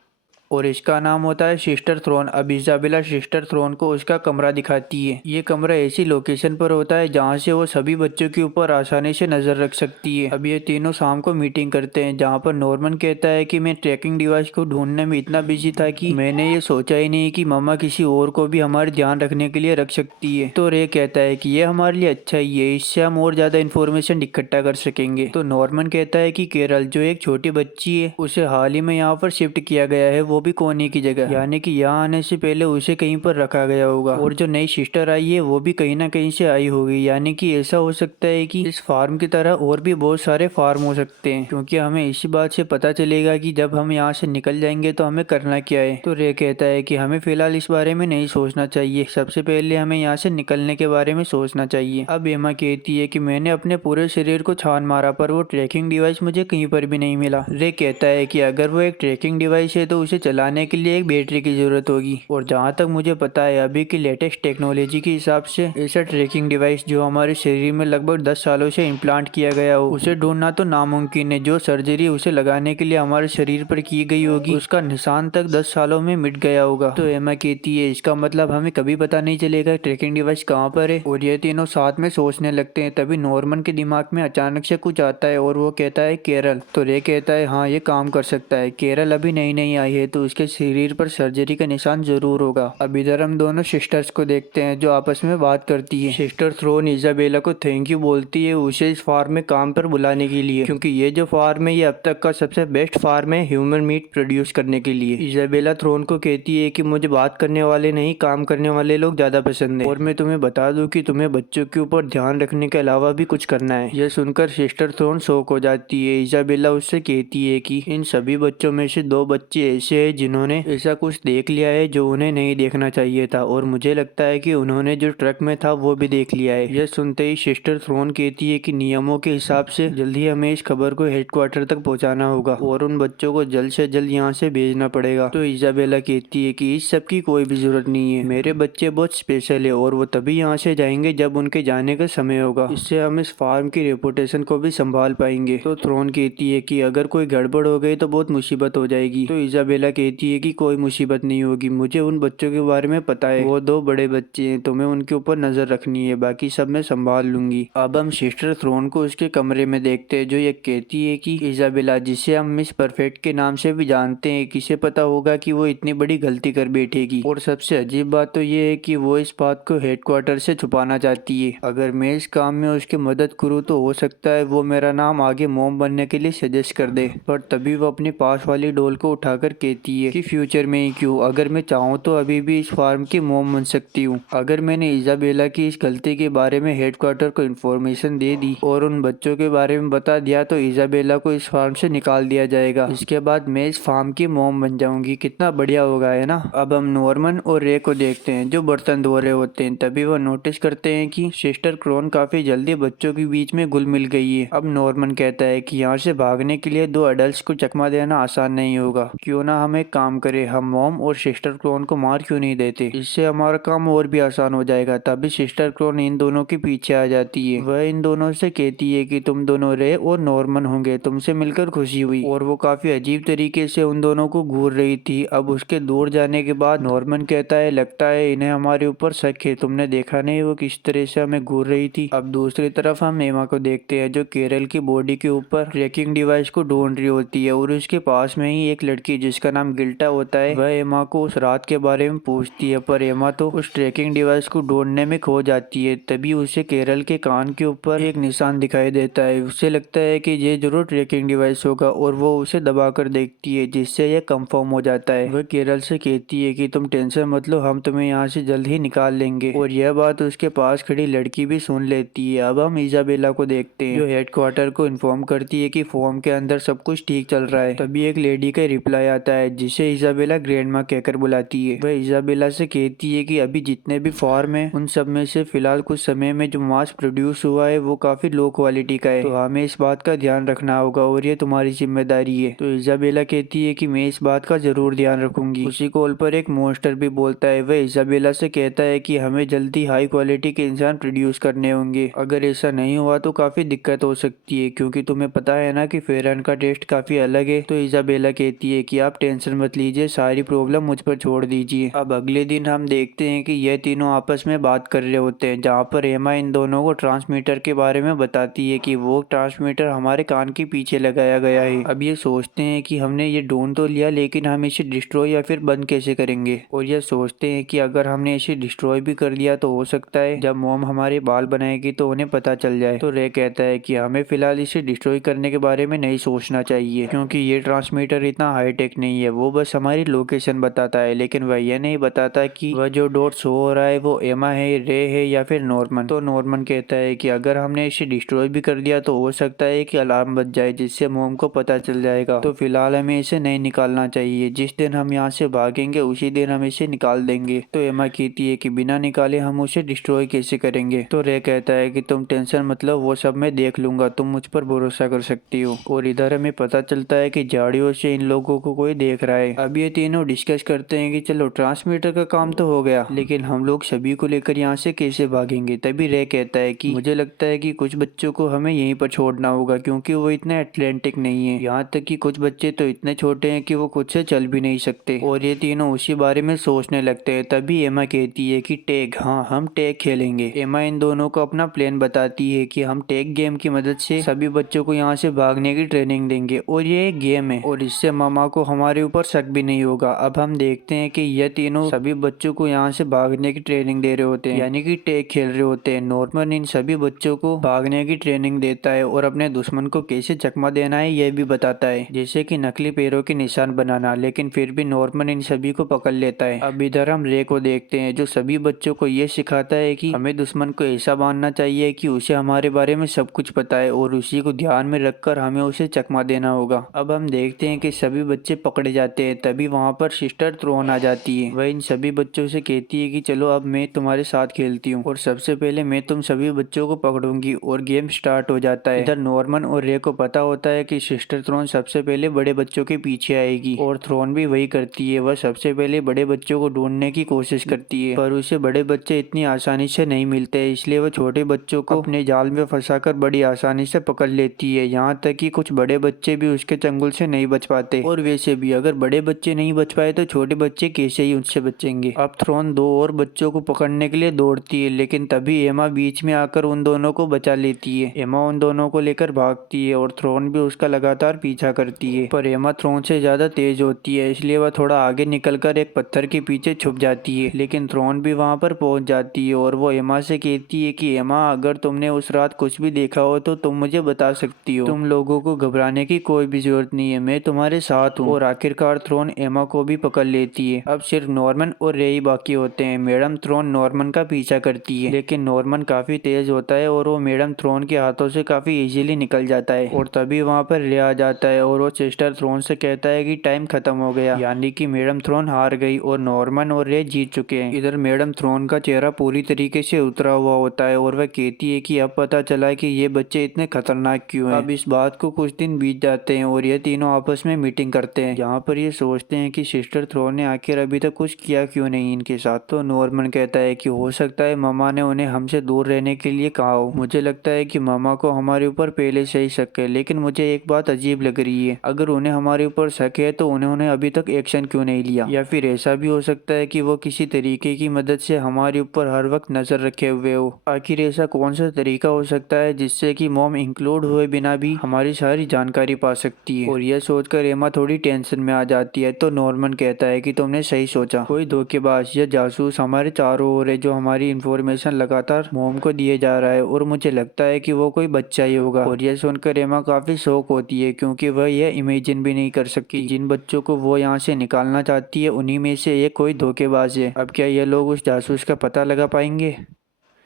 और इसका नाम होता है सिस्टर थ्रोन। अब इजाबेला सिस्टर थ्रोन को उसका कमरा दिखाती है। ये कमरा ऐसी लोकेशन पर होता है जहाँ से वो सभी बच्चों के ऊपर आसानी से नजर रख सकती है। अब ये तीनों शाम को मीटिंग करते हैं, जहाँ पर नॉर्मन कहता है कि मैं ट्रैकिंग डिवाइस को ढूंढने में इतना बिजी था कि मैंने ये सोचा ही नहीं कि मम्मा किसी और को भी हमारे ध्यान रखने के लिए रख सकती है। तो रे कहता है कि ये हमारे लिए अच्छा ही है, इससे हम और ज्यादा इन्फॉर्मेशन इकट्ठा कर सकेंगे। तो नॉर्मन कहता है कि केरल जो एक छोटी बच्ची है उसे हाल ही में यहाँ पर शिफ्ट किया गया है, वो भी कोने की जगह, यानी कि यहाँ आने से पहले उसे कहीं पर रखा गया होगा। और जो नई सिस्टर आई है वो भी कहीं ना कहीं से आई होगी, यानी कि ऐसा हो सकता है कि इस फार्म की तरह और भी बहुत सारे फार्म हो सकते हैं, क्योंकि हमें इसी बात से पता चलेगा कि जब हम यहाँ से निकल जाएंगे तो हमें करना क्या है। तो रे कहता है कि हमें फिलहाल इस बारे में नहीं सोचना चाहिए, सबसे पहले हमें यहाँ से निकलने के बारे में सोचना चाहिए। अब एमा कहती है कि मैंने अपने पूरे शरीर को छान मारा पर वो ट्रैकिंग डिवाइस मुझे कहीं पर भी नहीं मिला। रे कहता है कि अगर वो एक ट्रैकिंग डिवाइस है तो उसे चलाने के लिए एक बैटरी की जरूरत होगी, और जहाँ तक मुझे पता है अभी की लेटेस्ट टेक्नोलॉजी के हिसाब से ऐसा ट्रैकिंग डिवाइस जो हमारे शरीर में लगभग 10 सालों से इम्प्लांट किया गया हो उसे ढूंढना तो नामुमकिन है। जो सर्जरी उसे लगाने के लिए हमारे शरीर पर की गई होगी उसका निशान तक 10 सालों में मिट गया होगा। तो एमा कहती है इसका मतलब हमें कभी पता नहीं चलेगा ट्रैकिंग डिवाइस कहाँ पर है। और ये तीनों साथ में सोचने लगते हैं, तभी नॉर्मन के दिमाग में अचानक से कुछ आता है और वो कहता है केरल। तो रे कहता है हाँ ये काम कर सकता है, केरल अभी नई नई आई है तो उसके शरीर पर सर्जरी का निशान जरूर होगा। अब इधर हम दोनों सिस्टर्स को देखते हैं जो आपस में बात करती है। सिस्टर थ्रोन इजाबेला को थैंक यू बोलती है उसे इस फार्म में काम पर बुलाने के लिए, क्योंकि ये जो फार्म है ये अब तक का सबसे बेस्ट फार्म है ह्यूमन मीट प्रोड्यूस करने के लिए। इजाबेला थ्रोन को कहती है कि मुझे बात करने वाले नहीं काम करने वाले लोग ज्यादा पसंद है, और मैं तुम्हें बता दूं कि तुम्हें बच्चों के ऊपर ध्यान रखने के अलावा भी कुछ करना है। यह सुनकर सिस्टर थ्रोन शॉक हो जाती है। इजाबेला उससे कहती है कि इन सभी बच्चों में से 2 बच्चे ऐसे हैं जिन्होंने ऐसा कुछ देख लिया है जो उन्हें नहीं देखना चाहिए था, और मुझे लगता है कि उन्होंने जो ट्रक में था वो भी देख लिया है। यह सुनते ही सिस्टर थ्रोन कहती है कि नियमों के हिसाब से जल्द ही हमें इस खबर को हेडक्वार्टर तक पहुंचाना होगा और उन बच्चों को जल्द से जल्द यहाँ से भेजना पड़ेगा। तो इजाबेला कहती है कि इस सब की कोई भी जरूरत नहीं है, मेरे बच्चे बहुत स्पेशल है और वो तभी यहाँ से जाएंगे जब उनके जाने का समय होगा। इससे हम इस फार्म की रेपुटेशन को भी संभाल पाएंगे। तो थ्रोन कहती है कि अगर कोई गड़बड़ हो गई तो बहुत मुसीबत हो जाएगी। तो इजाबेला कहती है कि कोई मुसीबत नहीं होगी, मुझे उन बच्चों के बारे में पता है, वो 2 बड़े बच्चे हैं, तुम्हें उनके ऊपर नजर रखनी है, बाकी सब मैं संभाल लूंगी। अब हम सिस्टर थ्रोन को उसके कमरे में देखते हैं जो ये कहती है कि इजाबेला जिसे हम मिस परफेक्ट के नाम से भी जानते हैं, किसे पता होगा कि वो इतनी बड़ी गलती कर बैठेगी। और सबसे अजीब बात तो ये है कि वो इस बात को हेडक्वार्टर से छुपाना चाहती है। अगर मैं इस काम में उसकी मदद करूँ तो हो सकता है वो मेरा नाम आगे मॉम बनने के लिए सजेस्ट कर दे, पर तभी वो अपनी पास वाली डॉल को उठाकर कहती है कि फ्यूचर में ही क्यों, अगर मैं चाहूँ तो अभी भी इस फार्म की मॉम बन सकती हूँ। अगर मैंने इजाबेला की इस गलती के बारे में हेडक्वार्टर को इन्फॉर्मेशन दे दी और उन बच्चों के बारे में बता दिया तो इजाबेला को इस फार्म से निकाल दिया जाएगा। इसके बाद मैं इस फार्म की मॉम बन जाऊंगी। कितना बढ़िया होगा है ना। अब हम नॉर्मन और रे को देखते हैं जो बर्तन धो रहे होते हैं। तभी वो नोटिस करते हैं कि सिस्टर क्रोन काफी जल्दी बच्चों के बीच में घुल मिल गई है। अब नॉर्मन कहता है कि यहाँ से भागने के लिए 2 अडल्ट को चकमा देना आसान नहीं होगा, क्यों ना हम एक काम करें, हम मॉम और सिस्टर क्रोन को मार क्यों नहीं देते, इससे हमारा काम और भी आसान हो जाएगा। तभी सिस्टर क्रोन इन दोनों के पीछे आ जाती है। वह इन दोनों से कहती है कि तुम दोनों रे और नॉर्मन होंगे, तुमसे मिलकर खुशी हुई। और वो काफी अजीब तरीके से उन दोनों को घूर रही थी। अब उसके दूर जाने के बाद नॉर्मन कहता है लगता है इन्हें हमारे ऊपर शक है, तुमने देखा नहीं वो किस तरह से हमें घूर रही थी। अब दूसरी तरफ हम एमा को देखते हैं जो केरल की बॉडी के ऊपर ट्रैकिंग डिवाइस को ढूंढ रही होती है, और उसके पास में ही एक लड़की जिसका नाम गिल्टा होता है वह एमा को उस रात के बारे में पूछती है, पर एमा तो उस ट्रैकिंग डिवाइस को ढूंढने में खो जाती है। तभी उसे केरल के कान के ऊपर एक निशान दिखाई देता है। उसे लगता है कि ये जरूर ट्रैकिंग डिवाइस होगा और वो उसे दबा कर देखती है, जिससे यह कंफर्म हो जाता है। वह केरल से कहती है कि तुम टेंशन मत लो, हम तुम्हें यहाँ से जल्द ही निकाल लेंगे। और यह बात उसके पास खड़ी लड़की भी सुन लेती है। अब हम इजाबेला को देखते हैं जो हेडक्वार्टर को इन्फॉर्म करती है कि फॉर्म के अंदर सब कुछ ठीक चल रहा है। तभी एक लेडी का रिप्लाई आता है जिसे इजाबेला ग्रैंडमा कहकर बुलाती है। वह इजाबेला से कहती है कि अभी जितने भी फॉर्म है उन सब में से फिलहाल कुछ समय में जो मास प्रोड्यूस हुआ है वो काफी लो क्वालिटी का है, तो हमें इस बात का ध्यान रखना होगा और ये तुम्हारी जिम्मेदारी है। तो इजाबेला कहती है कि मैं इस बात का जरूर ध्यान रखूंगी। उसी कॉल पर एक मॉन्स्टर भी बोलता है। वह इजाबेला से कहता है कि हमें जल्दी हाई क्वालिटी के इंसान प्रोड्यूस करने होंगे, अगर ऐसा नहीं हुआ तो काफी दिक्कत हो सकती है, क्योंकि तुम्हें पता है ना कि फेरन का टेस्ट काफी अलग है। तो इजाबेला कहती है कि आप टेंशन मत लीजिए, सारी प्रॉब्लम मुझ पर छोड़ दीजिए। अब अगले दिन हम देखते हैं कि यह तीनों आपस में बात कर रहे होते हैं, जहाँ पर एमा इन दोनों को ट्रांसमीटर के बारे में बताती है कि वो ट्रांसमीटर हमारे कान के पीछे लगाया गया है। अब ये सोचते हैं कि हमने ये ढूंढ तो लिया, लेकिन हम इसे डिस्ट्रॉय या फिर बंद कैसे करेंगे। और ये सोचते हैं कि अगर हमने इसे डिस्ट्रॉय भी कर दिया तो हो सकता है जब मॉम हमारे बाल बनाएगी तो उन्हें पता चल जाए। तो रे कहता है कि हमें फिलहाल इसे डिस्ट्रॉय करने के बारे में नहीं सोचना चाहिए, क्योंकि ये ट्रांसमीटर इतना हाईटेक नहीं है, वो बस हमारी लोकेशन बताता है, लेकिन वह यह नहीं बताता कि वह जो डॉट शो हो रहा है वो एमा है, रे है या फिर नॉर्मन। तो नॉर्मन कहता है कि अगर हमने इसे डिस्ट्रॉय भी कर दिया तो हो सकता है कि अलार्म बज जाए जिससे मॉम को पता चल जाएगा। तो फिलहाल हमें इसे नहीं निकालना चाहिए, जिस दिन हम यहाँ से भागेंगे उसी दिन हम इसे निकाल देंगे। तो एमा कहती है कि बिना निकाले हम उसे डिस्ट्रॉय कैसे करेंगे। तो रे कहता है कि तुम टेंशन मतलब वो सब मैं देख लूंगा, तुम मुझ पर भरोसा कर सकती हो। और इधर हमें पता चलता है कि झाड़ियों से इन लोगों को कोई देख रहा है। अब ये तीनों डिस्कस करते हैं कि चलो ट्रांसमीटर का काम तो हो गया, लेकिन हम लोग सभी को लेकर यहाँ से कैसे भागेंगे। तभी रे कहता है कि मुझे लगता है कि कुछ बच्चों को हमें यहीं पर छोड़ना होगा क्योंकि वो इतने एथलेटिक नहीं है। यहाँ तक कि कुछ बच्चे तो इतने छोटे हैं कि वो खुद से चल भी नहीं सकते। और ये तीनों उसी बारे में सोचने लगते हैं। तभी एमा कहती है कि टैग, हाँ हम टैग खेलेंगे। एमा इन दोनों को अपना प्लान बताती है कि हम टैग गेम की मदद से सभी बच्चों को यहाँ से भागने की ट्रेनिंग देंगे और ये एक गेम है और इससे मामा को हमारे ऊपर शक भी नहीं होगा। अब हम देखते हैं कि यह तीनों सभी बच्चों को यहाँ से भागने की ट्रेनिंग दे रहे होते हैं, यानी कि टैग खेल रहे होते हैं। नॉर्मन इन सभी बच्चों को भागने की ट्रेनिंग देता है और अपने दुश्मन को कैसे चकमा देना है यह भी बताता है, जैसे कि नकली पैरों के निशान बनाना। लेकिन फिर भी नॉर्मन इन सभी को पकड़ लेता है। अब इधर हम रे को देखते हैं जो सभी बच्चों को ये सिखाता है कि हमें दुश्मन को ऐसा मानना चाहिए कि उसे हमारे बारे में सब कुछ पता है और उसी को ध्यान में रखकर हमें उसे चकमा देना होगा। अब हम देखते हैं कि सभी बच्चे पकड़े जाते हैं। तभी वहाँ पर सिस्टर थ्रोन आ जाती है। वह इन सभी बच्चों से कहती है कि चलो अब मैं तुम्हारे साथ खेलती हूँ और सबसे पहले मैं तुम सभी बच्चों को पकड़ूंगी। और गेम स्टार्ट हो जाता है। इधर नॉर्मन और रे को पता होता है कि सिस्टर थ्रोन सबसे पहले बड़े बच्चों के पीछे आएगी और थ्रोन भी वही करती है। वह सबसे पहले बड़े बच्चों को ढूंढने की कोशिश करती है, पर उसे बड़े बच्चे इतनी आसानी से नहीं मिलते, इसलिए वह छोटे बच्चों को अपने जाल में फंसाकर बड़ी आसानी से पकड़ लेती है। यहाँ तक कि कुछ बड़े बच्चे भी उसके चंगुल से नहीं बच पाते। और वैसे भी अगर बड़े बच्चे नहीं बच पाए तो छोटे बच्चे कैसे ही उनसे बचेंगे। अब थ्रोन दो और बच्चों को पकड़ने के लिए दौड़ती है, लेकिन तभी एमा बीच में आकर उन दोनों को बचा लेती है। एमा उन दोनों को लेकर भागती है और थ्रोन भी उसका लगातार पीछा करती है, पर एमा थ्रोन से ज्यादा तेज होती है, इसलिए वह थोड़ा आगे निकलकर एक पत्थर के पीछे छुप जाती है। लेकिन थ्रोन भी वहां पर पहुंच जाती है और वो एमा से कहती है कि एमा, अगर तुमने उस रात कुछ भी देखा हो तो तुम मुझे बता सकती हो। तुम लोगों को घबराने की कोई भी जरूरत नहीं है, मैं तुम्हारे साथ हूँ। और आखिरकार थ्रोन एमा को भी पकड़ लेती है। अब सिर्फ नॉर्मन और रे ही बाकी होते हैं। मैडम थ्रोन नॉर्मन का पीछा करती है, लेकिन नॉर्मन काफी तेज होता है और वो मैडम थ्रोन के हाथों से काफी इजीली निकल जाता है। और तभी वहाँ पर रे आ जाता है और वो सिस्टर थ्रोन से कहता है कि टाइम खत्म हो गया, यानी कि मैडम थ्रोन हार गई और नॉर्मन और रे जीत चुके हैं। इधर मैडम थ्रोन का चेहरा पूरी तरीके से उतरा हुआ होता है और वह कहती है कि अब पता चला है कि ये बच्चे इतने खतरनाक क्यों हैं। अब इस बात को कुछ दिन बीत जाते हैं और ये तीनों आपस में मीटिंग करते हैं, जहाँ पर ये सोचते हैं कि सिस्टर थ्रोन ने आखिर अभी तक कुछ किया क्यों नहीं इनके साथ। तो नॉर्मन कहता है कि हो सकता है मामा ने उन्हें हमसे दूर रहने के लिए कहा हो। मुझे लगता है कि मामा को हमारे ऊपर पहले से ही शक है, लेकिन मुझे एक बात अजीब लग रही है। अगर उन्हें हमारे ऊपर शक है तो उन्होंने अभी तक एक्शन क्यों नहीं लिया। या फिर ऐसा भी हो सकता है कि वो किसी तरीके की मदद से हमारे ऊपर हर वक्त नजर रखे हुए हो। आखिर ऐसा कौन सा तरीका हो सकता है जिससे कि मॉम इंक्लूड हुए बिना भी हमारी सारी जानकारी पा सकती है। और यह सोचकर एमा थोड़ी टेंशन में आ जाती है। तो नॉर्मन कहता है कि तुमने सही सोचा, कोई धोखेबाज या जासूस हमारे चारों ओर है जो हमारी इंफॉर्मेशन लगातार मॉम को दिए जा रहा है और मुझे लगता है कि वो कोई बच्चा ही होगा। और यह सुनकर एमा काफी शौक होती है क्योंकि वह यह इमेजिन भी नहीं कर सकती जिन बच्चों को वो यहाँ से निकालना चाहती है उन्हीं में से एक कोई धोखेबाज है। अब क्या ये लोग उस जासूस का पता लगा पाएंगे।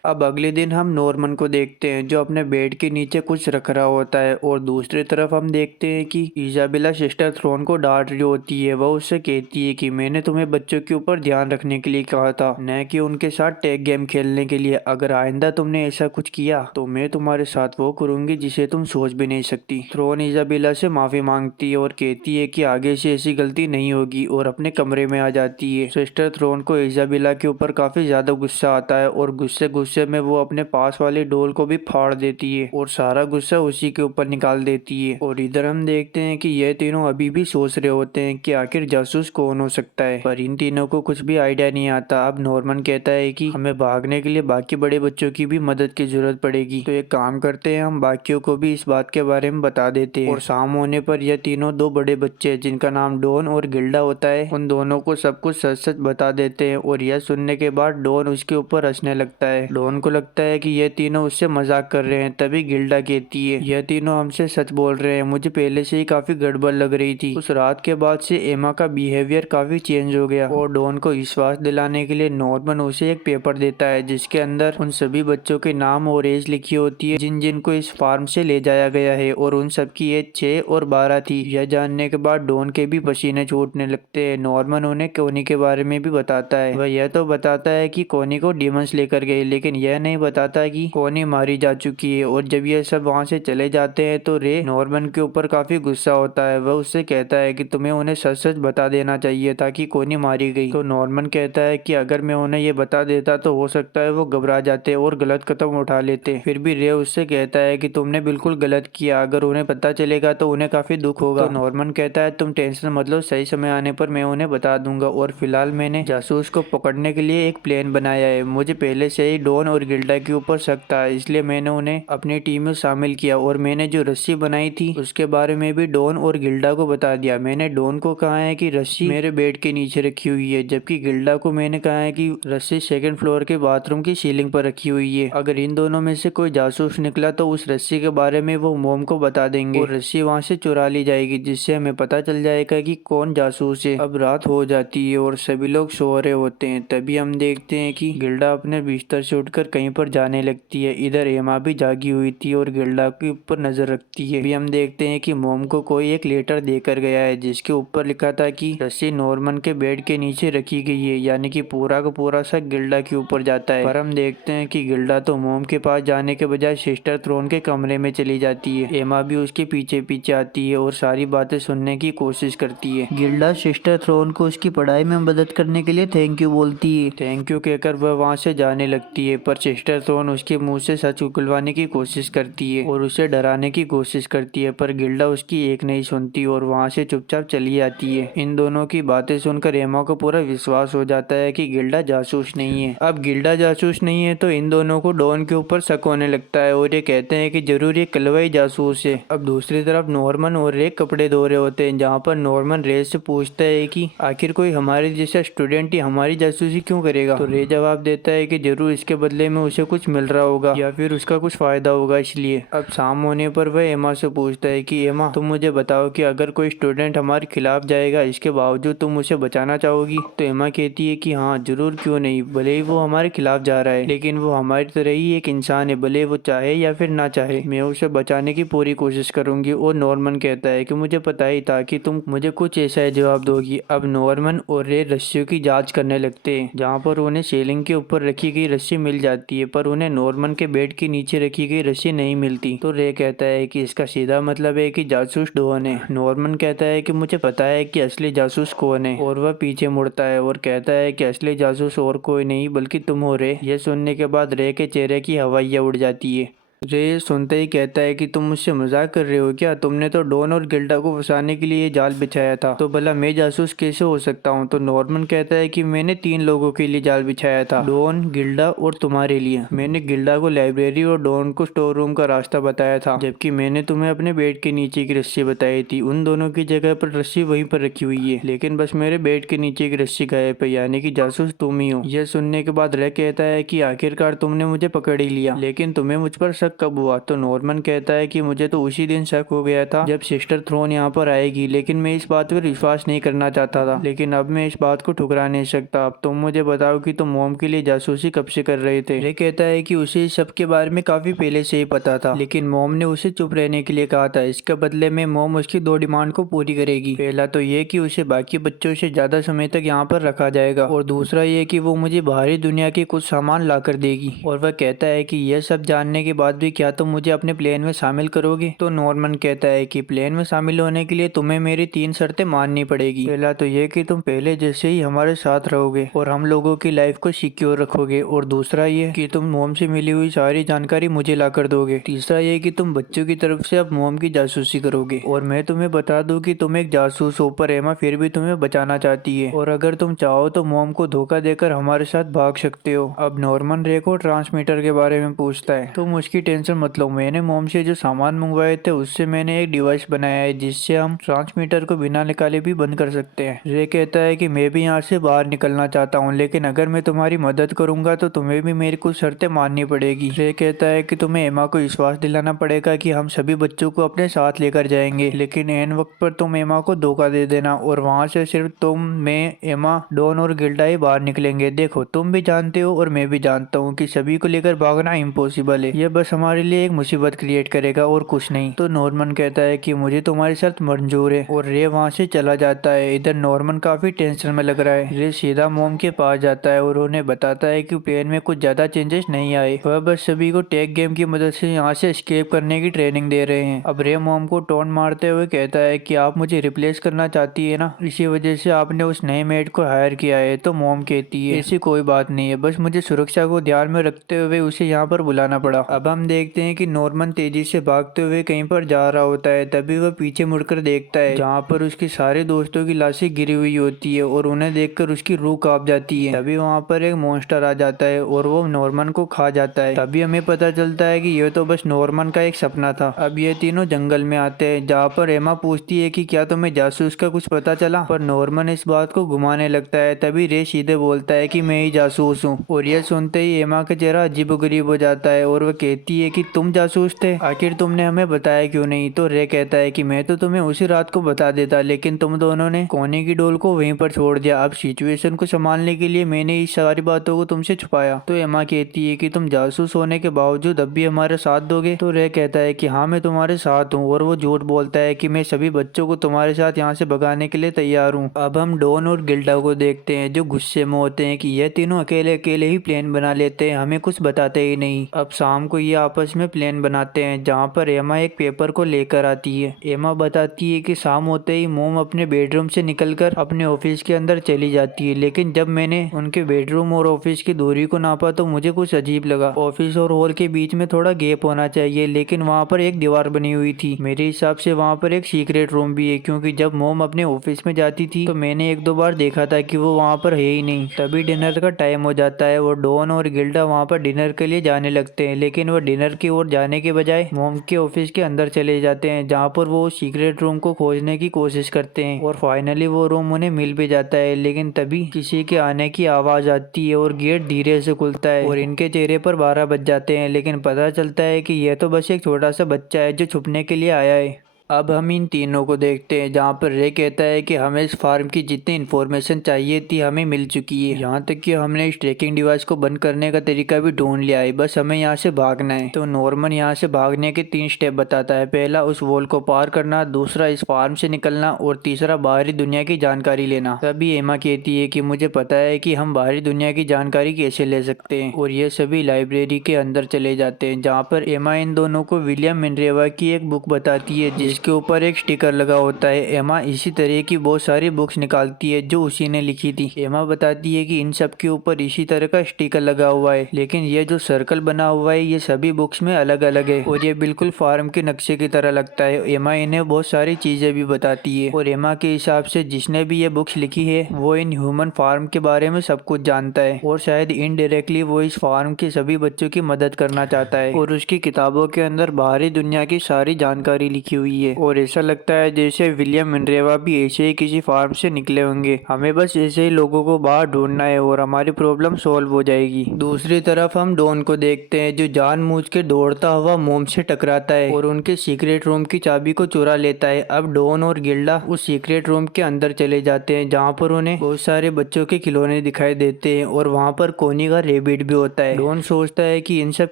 अब अगले दिन हम नॉर्मन को देखते हैं जो अपने बेड के नीचे कुछ रख रहा होता है और दूसरी तरफ हम देखते हैं कि इजाबेला सिस्टर थ्रोन को डांट रही होती है। वह उससे कहती है कि मैंने तुम्हें बच्चों के ऊपर ध्यान रखने के लिए कहा था, न कि उनके साथ टैग गेम खेलने के लिए। अगर आइंदा तुमने ऐसा कुछ किया तो मैं तुम्हारे साथ वो करूंगी जिसे तुम सोच भी नहीं सकती। थ्रोन इजाबेला से माफी मांगती है और कहती है कि आगे से ऐसी गलती नहीं होगी और अपने कमरे में आ जाती है। सिस्टर थ्रोन को इजाबेला के ऊपर काफी ज्यादा गुस्सा आता है और गुस्से में वो अपने पास वाली डोल को भी फाड़ देती है और सारा गुस्सा उसी के ऊपर निकाल देती है। और इधर हम देखते हैं कि ये तीनों अभी भी सोच रहे होते हैं कि आखिर जासूस कौन हो सकता है, पर इन तीनों को कुछ भी आइडिया नहीं आता। अब नॉर्मन कहता है कि हमें भागने के लिए बाकी बड़े बच्चों की भी मदद की जरूरत पड़ेगी। तो एक काम करते हैं, हम बाकियों को भी इस बात के बारे में बता देते हैं। और शाम होने पर यह तीनों दो बड़े बच्चे जिनका नाम डॉन और गिल्डा होता है उन दोनों को सब कुछ सच सच बता देते हैं। और यह सुनने के बाद डॉन उसके ऊपर हंसने लगता है। डॉन को लगता है कि ये तीनों उससे मजाक कर रहे हैं। तभी गिल्डा कहती है, यह तीनों हमसे सच बोल रहे हैं, मुझे पहले से ही काफी गड़बड़ लग रही थी। उस रात के बाद से एमा का बिहेवियर काफी चेंज हो गया और डॉन को विश्वास दिलाने के लिए नॉर्मन उसे एक पेपर देता है जिसके अंदर उन सभी बच्चों के नाम और एज लिखी होती है जिन जिन को इस फार्म से ले जाया गया है, और उन सबकी एज 6 और 12 थी। यह जानने के बाद डॉन के भी पसीने छूटने लगते हैं। नॉर्मन उन्हें कोनी के बारे में भी बताता है। वह यह तो बताता है कि कोनी को डीमंस लेकर गए, लेकिन यह नहीं बताता कि कोनी मारी जा चुकी है। और जब यह सब वहाँ से चले जाते हैं तो रे नॉर्मन के ऊपर काफी गुस्सा होता है। वह उससे कहता है कि तुम्हें उन्हें सच सच बता देना चाहिए ताकि कोनी मारी गई। तो नॉर्मन कहता है कि अगर मैं उन्हें ये बता देता तो हो सकता है वो घबरा जाते और गलत कदम उठा लेते। फिर भी रे उससे कहता है कि तुमने बिल्कुल गलत किया, अगर उन्हें पता चलेगा तो उन्हें काफी दुख होगा। तो नॉर्मन कहता है तुम टेंशन मत लो, सही समय आने पर मैं उन्हें बता दूंगा। और फिलहाल मैंने जासूस को पकड़ने के लिए एक प्लान बनाया है। मुझे पहले से ही डॉन और गिल्डा के ऊपर शक था, इसलिए मैंने उन्हें अपनी टीम में शामिल किया। और मैंने जो रस्सी बनाई थी उसके बारे में भी डॉन और गिल्डा को बता दिया। मैंने डॉन को कहा है कि रस्सी मेरे बेड के नीचे रखी हुई है, जबकि गिल्डा को मैंने कहा है कि रस्सी सेकंड फ्लोर के बाथरूम की सीलिंग पर रखी हुई है। अगर इन दोनों में से कोई जासूस निकला तो उस रस्सी के बारे में वो मोम को बता देंगे और रस्सी वहाँ से चुरा ली जाएगी, जिससे हमें पता चल जाएगा कि कौन जासूस है। अब रात हो जाती है और सभी लोग सो रहे होते हैं। तभी हम देखते हैं कि गिल्डा अपने बिस्तर से उठकर कहीं पर जाने लगती है। इधर एमा भी जागी हुई थी और गिल्डा के ऊपर नजर रखती है। अभी हम देखते हैं कि मोम को कोई एक लेटर देकर गया है जिसके ऊपर लिखा था कि रस्सी नॉर्मन के बेड के नीचे रखी गई है, यानी कि पूरा का पूरा शक गिल्डा के ऊपर जाता है। पर हम देखते हैं कि गिल्डा तो मोम के पास जाने के बजाय सिस्टर थ्रोन के कमरे में चली जाती है। एमा भी उसके पीछे पीछे आती है और सारी बातें सुनने की कोशिश करती है। गिल्डा सिस्टर थ्रोन को उसकी पढ़ाई में मदद करने के लिए थैंक यू बोलती है। थैंक यू कहकर वह वहाँ से जाने लगती है, पर सिस्टर थ्रोन उसके मुंह से सच उगलवाने की कोशिश करती है और उसे डराने की कोशिश करती है, पर गिल्डा उसकी एक नहीं सुनती और वहाँ से चुपचाप चली आती है। इन दोनों की बातें सुनकर एमा को पूरा विश्वास हो जाता है कि गिल्डा जासूस नहीं है। अब गिल्डा जासूस नहीं है तो इन दोनों को डॉन के ऊपर शक होने लगता है और ये कहते हैं कि जरूर ये कलवाई जासूस है। अब दूसरी तरफ नॉर्मन और रे कपड़े धो रहे होते हैं, जहाँ पर नॉर्मन रे से पूछता है कि आखिर कोई हमारे जैसा स्टूडेंट ही हमारी जासूसी क्यों करेगा। तो रे जवाब देता है कि जरूर इसके बदले में उसे कुछ मिल रहा होगा या फिर उसका कुछ फायदा होगा इसलिए। अब शाम होने पर वह एमा से पूछता है कि एमा तुम मुझे बताओ कि अगर कोई स्टूडेंट हमारे खिलाफ जाएगा इसके बावजूद तुम उसे बचाना चाहोगी। तो एमा कहती है कि हाँ जरूर, क्यों नहीं, भले ही वो हमारे खिलाफ जा रहा है लेकिन वो हमारी तरह ही एक इंसान है, भले वो चाहे या फिर ना चाहे, मैं उसे बचाने की पूरी कोशिश करूंगी। और नॉर्मन कहता है कि मुझे पता ही था कि तुम मुझे कुछ ऐसा ही जवाब दोगी। अब नॉर्मन और रे रस्सियों की जांच करने लगते हैं, जहाँ पर उन्हें सीलिंग के ऊपर रखी गई रस्सी मिल जाती है, पर उन्हें नॉर्मन के बेड के नीचे रखी गई रस्सी नहीं मिलती। तो रे कहता है कि इसका सीधा मतलब है कि जासूस डॉन है। नॉर्मन कहता है कि मुझे पता है कि असली जासूस कौन है, और वह पीछे मुड़ता है और कहता है कि असली जासूस और कोई नहीं बल्कि तुम हो रे। यह सुनने के बाद रे के चेहरे की हवाइयाँ उड़ जाती है। रे सुनते ही कहता है कि तुम मुझसे मजाक कर रहे हो क्या, तुमने तो डॉन और गिल्डा को फंसाने के लिए जाल बिछाया था, तो भला मैं जासूस कैसे हो सकता हूँ। तो नॉर्मन कहता है कि मैंने 3 लोगों के लिए जाल बिछाया था, डॉन, गिल्डा और तुम्हारे लिए। मैंने गिल्डा को लाइब्रेरी और डॉन को स्टोर रूम का रास्ता बताया था, जबकि मैंने तुम्हें अपने बेड के नीचे की रस्सी बताई थी। उन दोनों की जगह पर रस्सी वहीं पर रखी हुई है, लेकिन बस मेरे बेड के नीचे की रस्सी गायब है, यानी कि जासूस तुम ही हो। यह सुनने के बाद रे कहता है कि आखिरकार तुमने मुझे पकड़ ही लिया, लेकिन तुम्हें मुझ पर कब हुआ। तो नॉर्मन कहता है कि मुझे तो उसी दिन शक हो गया था जब सिस्टर थ्रोन यहाँ पर आएगी, लेकिन मैं इस बात पर विश्वास नहीं करना चाहता था, लेकिन अब मैं इस बात को ठुकरा नहीं सकता। अब तुम मुझे बताओ कि तुम मोम के लिए जासूसी कब से कर रहे थे। रे कहता है कि उसे इस सब के बारे में काफी पहले से ही पता था, लेकिन मोम ने उसे चुप रहने के लिए कहा था। इसके बदले में मोम उसकी 2 डिमांड को पूरी करेगी। पहला तो ये कि उसे बाकी बच्चों से ज्यादा समय तक यहाँ पर रखा जाएगा, और दूसरा ये कि वो मुझे बाहरी दुनिया के कुछ सामान ला कर देगी। और वह कहता है कि यह सब जानने के बाद भी क्या तुम मुझे अपने प्लान में शामिल करोगे। तो नॉर्मन कहता है कि प्लान में शामिल होने के लिए तुम्हें मेरी 3 शर्तें माननी पड़ेगी। पहला तो ये कि तुम पहले जैसे ही हमारे साथ रहोगे और हम लोगों की लाइफ को सिक्योर रखोगे, और दूसरा ये कि तुम मोम से मिली हुई सारी जानकारी मुझे ला कर दोगे। तीसरा ये कि तुम बच्चों की तरफ से अब मोम की जासूसी करोगे। और मैं तुम्हें बता दूं कि तुम एक जासूस हो, पर एमा फिर भी तुम्हें बचाना चाहती है, और अगर तुम चाहो तो मोम को धोखा देकर हमारे साथ भाग सकते हो। अब नॉर्मन रे को ट्रांसमीटर के बारे में पूछता है। तुम उसकी टेंशन मत लो, मैंने मोम से जो सामान मंगवाए थे उससे मैंने एक डिवाइस बनाया है जिससे हम ट्रांसमीटर को बिना निकाले भी बंद कर सकते हैं। रे कहता है कि मैं भी यहाँ से बाहर निकलना चाहता हूँ, लेकिन अगर मैं तुम्हारी मदद करूंगा तो तुम्हें भी मेरी कुछ शर्तें माननी पड़ेगी। रे कहता है कि तुम्हें एमा को विश्वास दिलाना पड़ेगा कि हम सभी बच्चों को अपने साथ लेकर जाएंगे, लेकिन एन वक्त पर तुम एमा को धोखा दे देना और वहाँ से सिर्फ तुम, मैं, एमा, डॉन और गिल्डा ही बाहर निकलेंगे। देखो तुम भी जानते हो और मैं भी जानता हूँ कि सभी को लेकर भागना इम्पॉसिबल है, यह बस हमारे लिए एक मुसीबत क्रिएट करेगा और कुछ नहीं। तो नॉर्मन कहता है कि मुझे तुम्हारी शर्त मंजूर है और रे वहाँ से चला जाता है। इधर नॉर्मन काफी टेंशन में लग रहा है। रे सीधा मोम के पास जाता है और उन्हें बताता है कि प्लेन में कुछ ज्यादा चेंजेस नहीं आए, वह बस सभी को टेक गेम की मदद से यहाँ से एस्केप करने की ट्रेनिंग दे रहे हैं। अब रे मोम को टोन मारते हुए कहता है कि आप मुझे रिप्लेस करना चाहती है ना, इसी वजह से आपने उस नए मेड को हायर किया है। तो मोम कहती है ऐसी कोई बात नहीं है, बस मुझे सुरक्षा को ध्यान में रखते हुए उसे यहाँ पर बुलाना पड़ा। अब हम देखते हैं कि नॉर्मन तेजी से भागते हुए कहीं पर जा रहा होता है, तभी वह पीछे मुड़कर देखता है जहाँ पर उसके सारे दोस्तों की लाशें गिरी हुई होती है और उन्हें देखकर उसकी रूह कांप जाती है। तभी वहाँ पर एक मॉन्स्टर आ जाता है और वो नॉर्मन को खा जाता है। तभी हमें पता चलता है कि यह तो बस नॉर्मन का एक सपना था। अब ये तीनों जंगल में आते हैं जहाँ पर एमा पूछती है कि क्या तुम्हें जासूस का कुछ पता चला, पर नॉर्मन इस बात को घुमाने लगता है। तभी रे सीधे बोलता है कि मैं ही जासूस हूँ और यह सुनते ही एमा का चेहरा अजीबोगरीब हो जाता है और वह कहती है कि तुम जासूस थे, आखिर तुमने हमें बताया क्यों नहीं। तो रे कहता है कि मैं तो तुम्हें उसी रात को बता देता, लेकिन तुम दोनों ने कोने की डोल को वहीं पर छोड़ दिया। अब सिचुएशन को संभालने के लिए मैंने इस सारी बातों को तुमसे छुपाया। तो एमा कहती है कि तुम जासूस होने के बावजूद अब भी हमारे साथ दोगे। तो रे कहता है कि हाँ मैं तुम्हारे साथ हूँ और वो झूठ बोलता है कि मैं सभी बच्चों को तुम्हारे साथ यहाँ से भगाने के लिए तैयार हूँ। अब हम डॉन और गिल्डा को देखते हैं जो गुस्से में होते हैं कि यह तीनों अकेले अकेले ही प्लान बना लेते हैं, हमें कुछ बताते ही नहीं। अब शाम को ये आपस में प्लान बनाते हैं जहाँ पर एमा एक पेपर को लेकर आती है। एमा बताती है कि शाम होते ही मोम अपने बेडरूम से निकलकर अपने ऑफिस के अंदर चली जाती है, लेकिन जब मैंने उनके बेडरूम और ऑफिस की दूरी को नापा तो मुझे कुछ अजीब लगा। ऑफिस और हॉल के बीच में थोड़ा गैप होना चाहिए, लेकिन वहाँ पर एक दीवार बनी हुई थी। मेरे हिसाब से वहाँ पर एक सीक्रेट रूम भी है, क्योंकि जब मोम अपने ऑफिस में जाती थी तो मैंने एक दो बार देखा था कि वो वहाँ पर है ही नहीं। तभी डिनर का टाइम हो जाता है और डॉन और गिल्डा वहाँ पर डिनर के लिए जाने लगते हैं, लेकिन वो डिनर की ओर जाने के बजाय मोम के ऑफिस के अंदर चले जाते हैं जहाँ पर वो सीक्रेट रूम को खोजने की कोशिश करते हैं और फाइनली वो रूम उन्हें मिल भी जाता है। लेकिन तभी किसी के आने की आवाज आती है और गेट धीरे से खुलता है और इनके चेहरे पर 12 बज जाते हैं, लेकिन पता चलता है कि यह तो बस एक छोटा सा बच्चा है जो छुपने के लिए आया है। अब हम इन तीनों को देखते हैं जहाँ पर रे कहता है कि हमें इस फार्म की जितनी इन्फॉर्मेशन चाहिए थी हमें मिल चुकी है, यहाँ तक कि हमने इस ट्रैकिंग डिवाइस को बंद करने का तरीका भी ढूंढ लिया है, बस हमें यहाँ से भागना है। तो नॉर्मन यहाँ से भागने के 3 स्टेप बताता है। पहला उस वॉल को पार करना, दूसरा इस फार्म से निकलना और तीसरा बाहरी दुनिया की जानकारी लेना। तभी एमा कहती है कि मुझे पता है कि हम बाहरी दुनिया की जानकारी कैसे ले सकते हैं और ये सभी लाइब्रेरी के अंदर चले जाते हैं जहाँ पर एमा इन दोनों को विलियम मिनरेवा की एक बुक बताती है जिसके ऊपर एक स्टिकर लगा होता है। एमा इसी तरह की बहुत सारी बुक्स निकालती है जो उसी ने लिखी थी। एमा बताती है कि इन सब के ऊपर इसी तरह का स्टिकर लगा हुआ है, लेकिन ये जो सर्कल बना हुआ है ये सभी बुक्स में अलग अलग है और ये बिल्कुल फार्म के नक्शे की तरह लगता है। एमा इन्हें बहुत सारी चीजें भी बताती है और एमा के हिसाब से जिसने भी ये बुक्स लिखी है वो इन ह्यूमन फार्म के बारे में सब कुछ जानता है और शायद इनडायरेक्टली वो इस फार्म के सभी बच्चों की मदद करना चाहता है और उसकी किताबों के अंदर बाहरी दुनिया की सारी जानकारी लिखी हुई है और ऐसा लगता है जैसे विलियम मिनरेवा भी ऐसे ही किसी फार्म से निकले होंगे। हमें बस ऐसे ही लोगों को बाहर ढूंढना है और हमारी प्रॉब्लम सॉल्व हो जाएगी। दूसरी तरफ हम डॉन को देखते हैं जो जानबूझ के दौड़ता हुआ मोम से टकराता है और उनके सीक्रेट रूम की चाबी को चुरा लेता है। अब डॉन और गिल्डा उस सीक्रेट रूम के अंदर चले जाते हैं जहाँ पर उन्हें बहुत सारे बच्चों के खिलौने दिखाई देते हैं और वहाँ पर कोनी का रेबिट भी होता है। डॉन सोचता है कि इन सब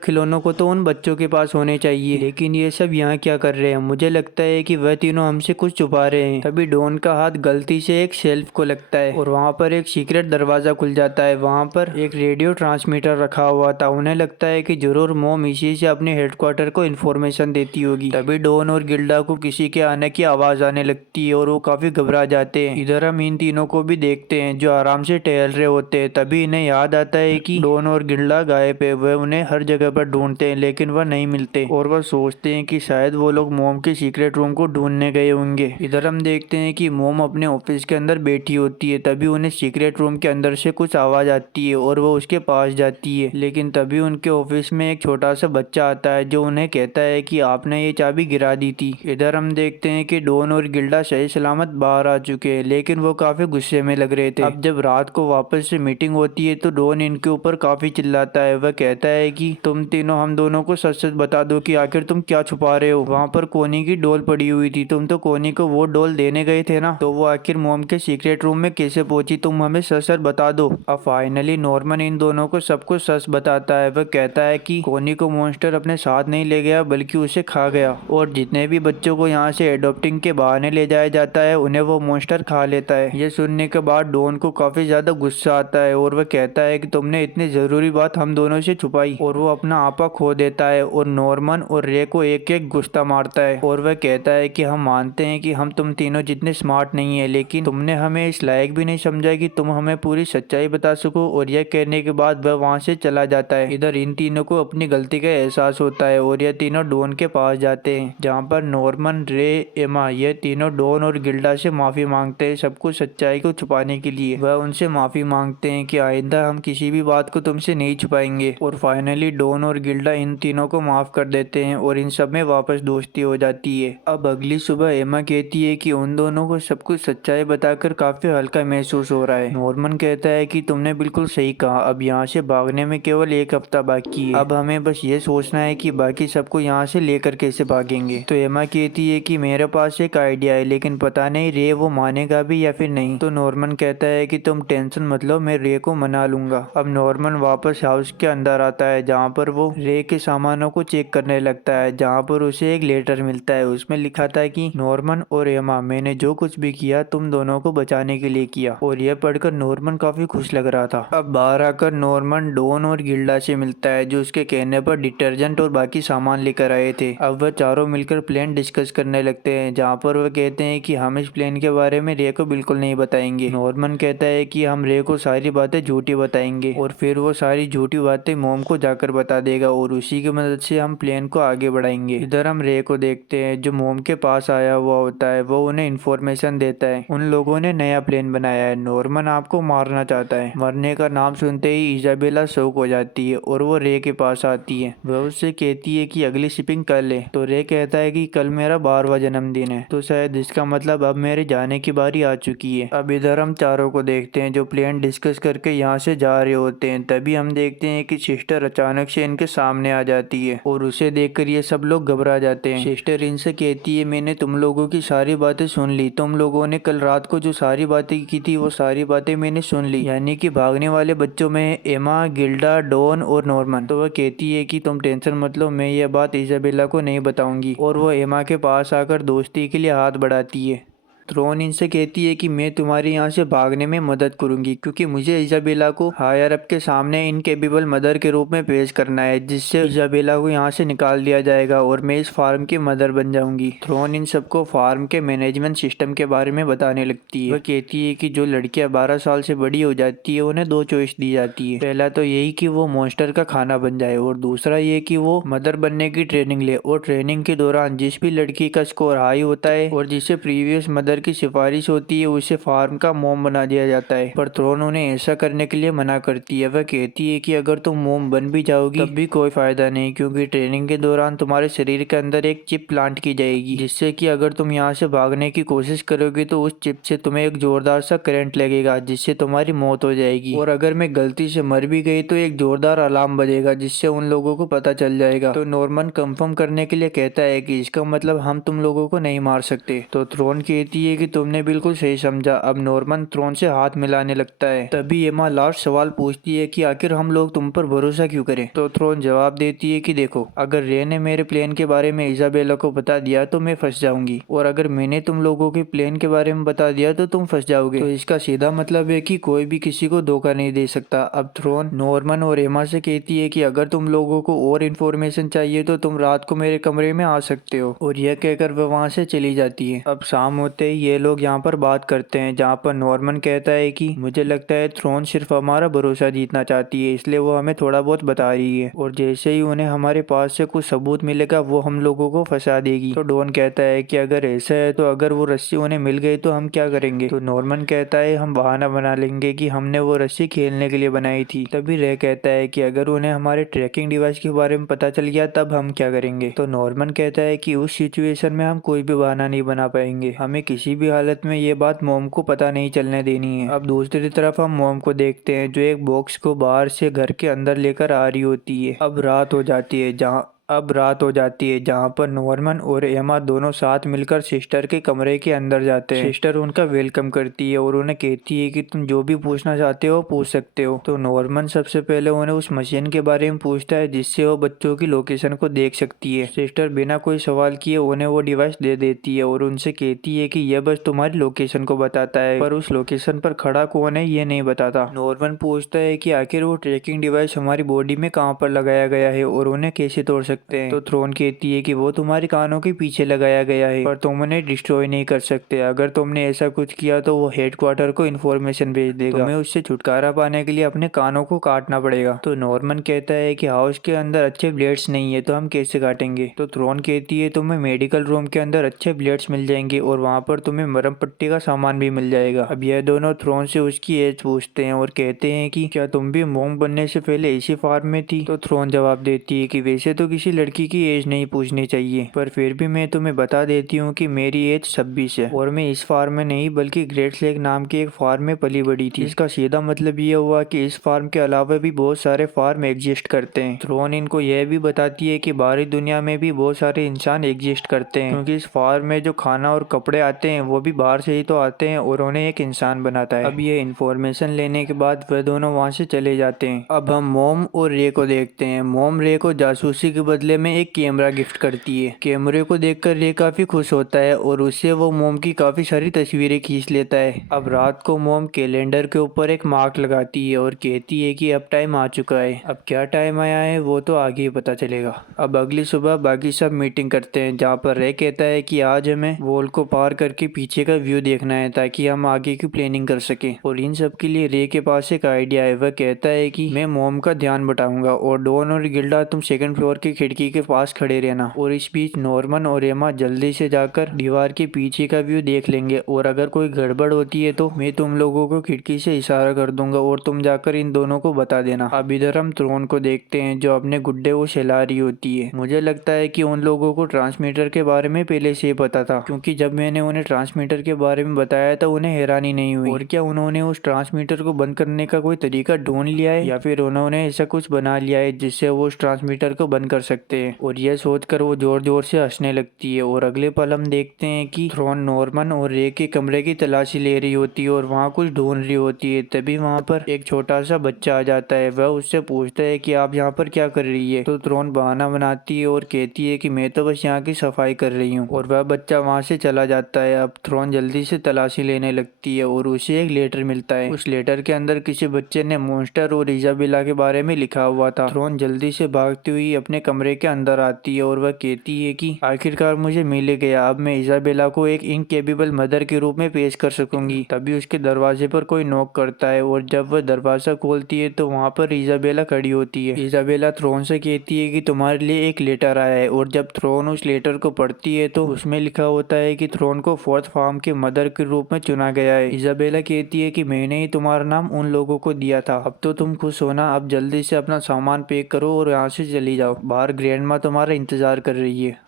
खिलौनों को तो उन बच्चों के पास होने चाहिए, लेकिन ये सब यहाँ क्या कर रहे हैं। मुझे लगता है कि वह तीनों हमसे कुछ छुपा रहे हैं। तभी डॉन का हाथ गलती से एक शेल्फ को लगता है और वहाँ पर एक सीक्रेट दरवाजा खुल जाता है। वहाँ पर एक रेडियो ट्रांसमीटर रखा हुआ था। उन्हें लगता है कि जरूर मोम इसी से अपने हेडक्वार्टर को इन्फॉर्मेशन देती होगी। तभी डॉन और गिल्डा को किसी के आने की आवाज आने लगती है और वो काफी घबरा जाते हैं। इधर हम इन तीनों को भी देखते हैं जो आराम से टहल रहे होते हैं। तभी इन्हें याद आता है कि डॉन और गिल्डा गायब है। वह उन्हें हर जगह पर ढूंढते हैं लेकिन वह नहीं मिलते और वह सोचते हैं कि शायद वो लोग मोम के सीक्रेट सीक्रेट रूम को ढूंढने गए होंगे। इधर हम देखते हैं कि मोम अपने ऑफिस के अंदर बैठी होती है, तभी उन्हें सीक्रेट रूम के अंदर से कुछ आवाज आती है और वो उसके पास जाती है। लेकिन तभी उनके ऑफिस में एक छोटा सा बच्चा आता है जो उन्हें कहता है कि आपने ये चाबी गिरा दी थी। इधर हम देखते हैं कि डॉन और गिल्डा सही सलामत बाहर आ चुके हैं, लेकिन वो काफी गुस्से में लग रहे थे। अब जब रात को वापस से मीटिंग होती है तो डॉन इनके ऊपर काफी चिल्लाता है। वह कहता है कि तुम तीनों हम दोनों को सच सच बता दो कि आखिर तुम क्या छुपा रहे हो। वहाँ पर कोनी की डॉल पड़ी हुई थी, तुम तो कोनी को वो डॉल देने गए थे ना, तो वो आखिर मोम के सीक्रेट रूम में कैसे पहुंची, तुम हमें सच सच बता दो। अब फाइनली नॉर्मन इन दोनों को सब कुछ सच बताता है। वह कहता है कि कोनी को मॉन्स्टर अपने साथ नहीं ले गया बल्कि उसे खा गया, और जितने भी बच्चों को यहाँ से एडॉप्टिंग के बहाने ले जाया जाता है उन्हें वो मॉन्स्टर खा लेता है। ये सुनने के बाद डॉन को काफी ज्यादा गुस्सा आता है और वह कहता है कि तुमने इतनी जरूरी बात हम दोनों से छुपाई, और वो अपना आपा खो देता है और नॉर्मन और रे को एक एक गुस्सा मारता है। और वह कहता है कि हम मानते हैं कि हम तुम तीनों जितने स्मार्ट नहीं है, लेकिन तुमने हमें इस लायक भी नहीं समझा कि तुम हमें पूरी सच्चाई बता सको। और यह कहने के बाद वह वहाँ से चला जाता है। इधर इन तीनों को अपनी गलती का एहसास होता है और यह तीनों डॉन के पास जाते हैं, जहाँ पर नॉर्मन, रे, एमा ये तीनों डॉन और गिल्डा से माफी मांगते हैं सब कुछ सच्चाई को छुपाने के लिए। वह उनसे माफी मांगते हैं कि आइंदा हम किसी भी बात को तुमसे नहीं छुपाएंगे। और फाइनली डॉन और गिल्डा इन तीनों को माफ कर देते हैं और इन सब में वापस दोस्ती हो जाती है। अब अगली सुबह एमा कहती है कि उन दोनों को सब कुछ सच्चाई बताकर काफी हल्का महसूस हो रहा है। नॉर्मन कहता है कि तुमने बिल्कुल सही कहा, अब यहाँ से भागने में केवल एक हफ्ता बाकी है, अब हमें बस ये सोचना है कि बाकी सबको यहाँ से लेकर कैसे भागेंगे। तो एमा कहती है कि मेरे पास एक आइडिया है, लेकिन पता नहीं रे वो मानेगा भी या फिर नहीं। तो नॉर्मन कहता है कि तुम टेंशन मत लो, मैं रे को मना लूंगा। अब नॉर्मन वापस हाउस के अंदर आता है, जहाँ पर वो रे के सामानों को चेक करने लगता है, जहाँ पर उसे एक लेटर मिलता है। उसमें लिखा था कि नॉर्मन और एमा, मैंने जो कुछ भी किया तुम दोनों को बचाने के लिए किया। और यह पढ़कर नॉर्मन काफी खुश लग रहा था। अब बाहर आकर नॉर्मन डॉन और गिल्डा से मिलता है, जो उसके कहने पर डिटर्जेंट और बाकी सामान लेकर आए थे। अब वह चारों मिलकर प्लान डिस्कस करने लगते हैं, जहाँ पर वह कहते हैं कि हम इस प्लान के बारे में रे को बिल्कुल नहीं बताएंगे। नॉर्मन कहता है कि हम रे को सारी बातें झूठी बताएंगे और फिर वो सारी झूठी बातें मोम को जाकर बता देगा और उसी की मदद से हम प्लान को आगे बढ़ाएंगे। इधर हम रे को देखते हैं जो मोम के पास आया हुआ होता है। वो उन्हें इन्फॉर्मेशन देता है, उन लोगों ने नया प्लान बनाया है, नॉर्मन आपको मारना चाहता है। मरने का नाम सुनते ही इजाबेला शौक हो जाती है और वो रे के पास आती है। वह उससे कहती है कि अगली शिपिंग कल है। तो रे कहता है कि कल मेरा 12वां जन्मदिन है, तो शायद इसका मतलब अब मेरे जाने की बारी आ चुकी है। अब इधर हम चारों को देखते हैं जो प्लान डिस्कस करके यहाँ से जा रहे होते हैं। तभी हम देखते हैं कि सिस्टर अचानक से इनके सामने आ जाती है और उसे देखकर ये सब लोग घबरा जाते हैं। सिस्टर इनसे कहती है मैंने तुम लोगों की सारी बातें सुन ली, तुम लोगों ने कल रात को जो सारी बातें की थी वो सारी बातें मैंने सुन ली, यानी कि भागने वाले बच्चों में एमा, गिल्डा, डॉन और नॉर्मन। तो वह कहती है कि तुम टेंशन मत लो, मैं ये बात इजाबेला को नहीं बताऊंगी। और वो एमा के पास आकर दोस्ती के लिए हाथ बढ़ाती है। थ्रोन इनसे कहती है कि मैं तुम्हारे यहाँ से भागने में मदद करूंगी, क्योंकि मुझे इजाबेला को हायर अप के सामने इनकेपेबल मदर के रूप में पेश करना है, जिससे इजाबेला को यहाँ से निकाल दिया जाएगा और मैं इस फार्म की मदर बन जाऊंगी। थ्रोन इन सबको फार्म के मैनेजमेंट सिस्टम के बारे में बताने लगती है। वह कहती है कि जो लड़कियां 12 साल से बड़ी हो जाती है उन्हें 2 चॉइस दी जाती है। पहला तो यही कि वो मॉन्स्टर का खाना बन जाए, और दूसरा ये कि वो मदर बनने की ट्रेनिंग ले, और ट्रेनिंग के दौरान जिस भी लड़की का स्कोर हाई होता है और जिसे प्रीवियस मदर की सिफारिश होती है उसे फार्म का मोम बना दिया जाता है। पर थ्रोन उन्हें ऐसा करने के लिए मना करती है। वह कहती है कि अगर तुम मोम बन भी जाओगी तब भी कोई फायदा नहीं, क्योंकि ट्रेनिंग के दौरान तुम्हारे शरीर के अंदर एक चिप प्लांट की जाएगी, जिससे कि अगर तुम यहाँ से भागने की कोशिश करोगे तो उस चिप से तुम्हें एक जोरदार सा करंट लगेगा, जिससे तुम्हारी मौत हो जाएगी। और अगर मैं गलती से मर भी गई तो एक जोरदार अलार्म बजेगा, जिससे उन लोगों को पता चल जाएगा। तो नॉर्मन कंफर्म करने के लिए कहता है कि इसका मतलब हम तुम लोगों को नहीं मार सकते। तो थ्रोन कहती है कि तुमने बिल्कुल सही समझा। अब नॉर्मन थ्रोन से हाथ मिलाने लगता है। तभी एमा लास्ट सवाल पूछती है कि आखिर हम लोग तुम पर भरोसा क्यों करें। तो थ्रोन जवाब देती है कि देखो, अगर रे ने मेरे प्लान के बारे में इजाबेला को बता दिया तो मैं फंस जाऊंगी, और अगर मैंने तुम लोगों के प्लान के बारे में बता दिया तो तुम फंस जाओगे। तो इसका सीधा मतलब है कि कोई भी किसी को धोखा नहीं दे सकता। अब थ्रोन नॉर्मन और एमा से कहती है कि अगर तुम लोगों को और इन्फॉर्मेशन चाहिए तो तुम रात को मेरे कमरे में आ सकते हो, और यह कहकर वह वहाँ से चली जाती है। अब शाम होते ये लोग यहाँ पर बात करते हैं, जहाँ पर नॉर्मन कहता है कि मुझे लगता है थ्रोन सिर्फ हमारा भरोसा जीतना चाहती है, इसलिए वो हमें थोड़ा बहुत बता रही है, और जैसे ही उन्हें हमारे पास से कुछ सबूत मिलेगा वो हम लोगों को फंसा देगी। तो डॉन कहता है कि अगर ऐसा है तो अगर वो रस्सी उन्हें मिल गई तो हम क्या करेंगे। तो नॉर्मन कहता है हम बहाना बना लेंगे कि हमने वो रस्सी खेलने के लिए बनाई थी। तभी रे कहता है कि अगर उन्हें हमारे ट्रैकिंग डिवाइस के बारे में पता चल गया तब हम क्या करेंगे। तो नॉर्मन कहता है कि उस सिचुएशन में हम कोई भी बहाना नहीं बना पाएंगे, हमें किसी भी हालत में ये बात मॉम को पता नहीं चलने देनी है। अब दूसरी तरफ हम मॉम को देखते हैं जो एक बॉक्स को बाहर से घर के अंदर लेकर आ रही होती है। अब रात हो जाती है जहाँ पर नॉर्मन और एमा दोनों साथ मिलकर सिस्टर के कमरे के अंदर जाते हैं। सिस्टर उनका वेलकम करती है और उन्हें कहती है कि तुम जो भी पूछना चाहते हो पूछ सकते हो। तो नॉर्मन सबसे पहले उन्हें उस मशीन के बारे में पूछता है जिससे वो बच्चों की लोकेशन को देख सकती है। सिस्टर बिना कोई सवाल किए उन्हें वो डिवाइस दे देती है और उनसे कहती है कि यह बस तुम्हारी लोकेशन को बताता है, पर उस लोकेशन पर खड़ा कौन है ये नहीं बताता। नॉर्मन पूछता है कि आखिर वो ट्रैकिंग डिवाइस हमारी बॉडी में कहाँ पर लगाया गया है और उन्हें कैसे तोड़ सकते हैं। तो थ्रोन कहती है कि वो तुम्हारे कानों के पीछे लगाया गया है, पर तुम उन्हें डिस्ट्रॉय नहीं कर सकते। अगर तुमने ऐसा कुछ किया तो वो हेडक्वार्टर को इन्फॉर्मेशन भेज देगा, तुम्हें उससे छुटकारा पाने के लिए अपने कानों को काटना पड़ेगा। तो नॉर्मन कहता है कि हाउस के अंदर अच्छे ब्लेड्स नहीं है तो हम कैसे काटेंगे। तो थ्रोन कहती है तुम्हें मेडिकल रूम के अंदर अच्छे ब्लेड्स मिल जाएंगे और वहाँ पर तुम्हें मरहम पट्टी का सामान भी मिल जाएगा। अब यह दोनों थ्रोन से उसकी एज पूछते हैं और कहते हैं कि क्या तुम भी मॉम बनने से पहले इसी फार्म में थी। तो थ्रोन जवाब देती है कि वैसे तो किसी लड़की की एज नहीं पूछनी चाहिए, पर फिर भी मैं तुम्हें बता देती हूँ कि मेरी एज 26 है और मैं इस फार्म में नहीं बल्कि ग्रेट लेक नाम के एक फार्म में पली बड़ी थी। इसका सीधा मतलब ये हुआ कि इस फार्म के अलावा भी बहुत सारे फार्म एग्जिस्ट करते हैं। थ्रोन इनको यह भी बताती है कि बाहरी दुनिया में भी बहुत सारे इंसान एग्जिस्ट करते हैं, क्योंकि इस फार्म में जो खाना और कपड़े आते हैं वो भी बाहर से ही तो आते हैं और उन्हें एक इंसान बनाता है। अब ये इन्फॉर्मेशन लेने के बाद वह दोनों वहाँ से चले जाते हैं। अब हम मॉम और रे को देखते हैं। मॉम रे को जासूसी के बदले में एक कैमरा गिफ्ट करती है। कैमरे को देखकर रे काफी खुश होता है और उससे वो मॉम की काफी सारी तस्वीरें खींच लेता है। अब रात को मॉम कैलेंडर के ऊपर एक मार्क लगाती है और कहती है कि अब टाइम आ चुका है। अब क्या टाइम आया है वो तो आगे ही पता चलेगा। अब अगली सुबह बाकी सब मीटिंग करते हैं, जहाँ पर रे कहता है कि आज हमें वॉल को पार करके पीछे का व्यू देखना है ताकि हम आगे की प्लानिंग कर सके। और इन सब के लिए रे के पास एक आइडिया है। वह कहता है कि मैं मॉम का ध्यान बटाऊंगा और डॉन और गिल्डा तुम सेकंड फ्लोर की खिड़की के पास खड़े रहना, और इस बीच नॉर्मन और एमा जल्दी से जाकर दीवार के पीछे का व्यू देख लेंगे और अगर कोई गड़बड़ होती है तो मैं तुम लोगों को खिड़की से इशारा कर दूंगा और तुम जाकर इन दोनों को बता देना। अब इधर हम थ्रोन को देखते हैं जो अपने गुड्डे को सहला रही होती है। मुझे लगता है कि उन लोगों को ट्रांसमीटर के बारे में पहले से ही पता था, क्योंकि जब मैंने उन्हें ट्रांसमीटर के बारे में बताया तो उन्हें हैरानी नहीं हुई। और क्या उन्होंने उस ट्रांसमीटर को बंद करने का कोई तरीका ढूंढ लिया है या फिर उन्होंने ऐसा कुछ बना लिया है जिससे वो उस ट्रांसमीटर को बंद कर सकते हैं। और यह सोचकर वो जोर जोर से हंसने लगती है। और अगले पल हम देखते हैं कि थ्रोन नॉर्मन और रे के कमरे की तलाशी ले रही होती है और वहाँ कुछ ढूंढ रही होती है। तभी वहाँ पर एक छोटा सा बच्चा आ जाता है। वह उससे पूछता है कि आप यहाँ पर क्या कर रही है। तो थ्रोन बहाना बनाती है और कहती है कि मैं तो बस यहाँ की सफाई कर रही हूँ, और वह बच्चा वहाँ से चला जाता है। अब थ्रोन जल्दी से तलाशी लेने लगती है और उसे एक लेटर मिलता है। उस लेटर के अंदर किसी बच्चे ने मॉन्स्टर और इजाबेला के बारे में लिखा हुआ था। थ्रोन जल्दी से भागती हुई अपने कमरे के अंदर आती है और वह कहती है कि आखिरकार मुझे मिल गया, अब मैं इजाबेला को एक इनकेपेबल मदर के रूप में पेश कर सकूंगी। तभी उसके दरवाजे पर कोई नॉक करता है और जब वह दरवाजा खोलती है तो वहाँ पर इजाबेला खड़ी होती है। इजाबेला थ्रोन से कहती है कि तुम्हारे लिए एक लेटर आया है, और जब थ्रोन उस लेटर को पढ़ती है तो उसमें लिखा होता है कि थ्रोन को फोर्थ फार्म के मदर के रूप में चुना गया है। इजाबेला कहती है कि मैंने ही तुम्हारा नाम उन लोगों को दिया था, अब तो तुम खुश होना, अब जल्दी से अपना सामान पैक करो और यहाँ से चली जाओ, बाहर ग्रैंड माँ तुम्हारा इंतजार कर रही है।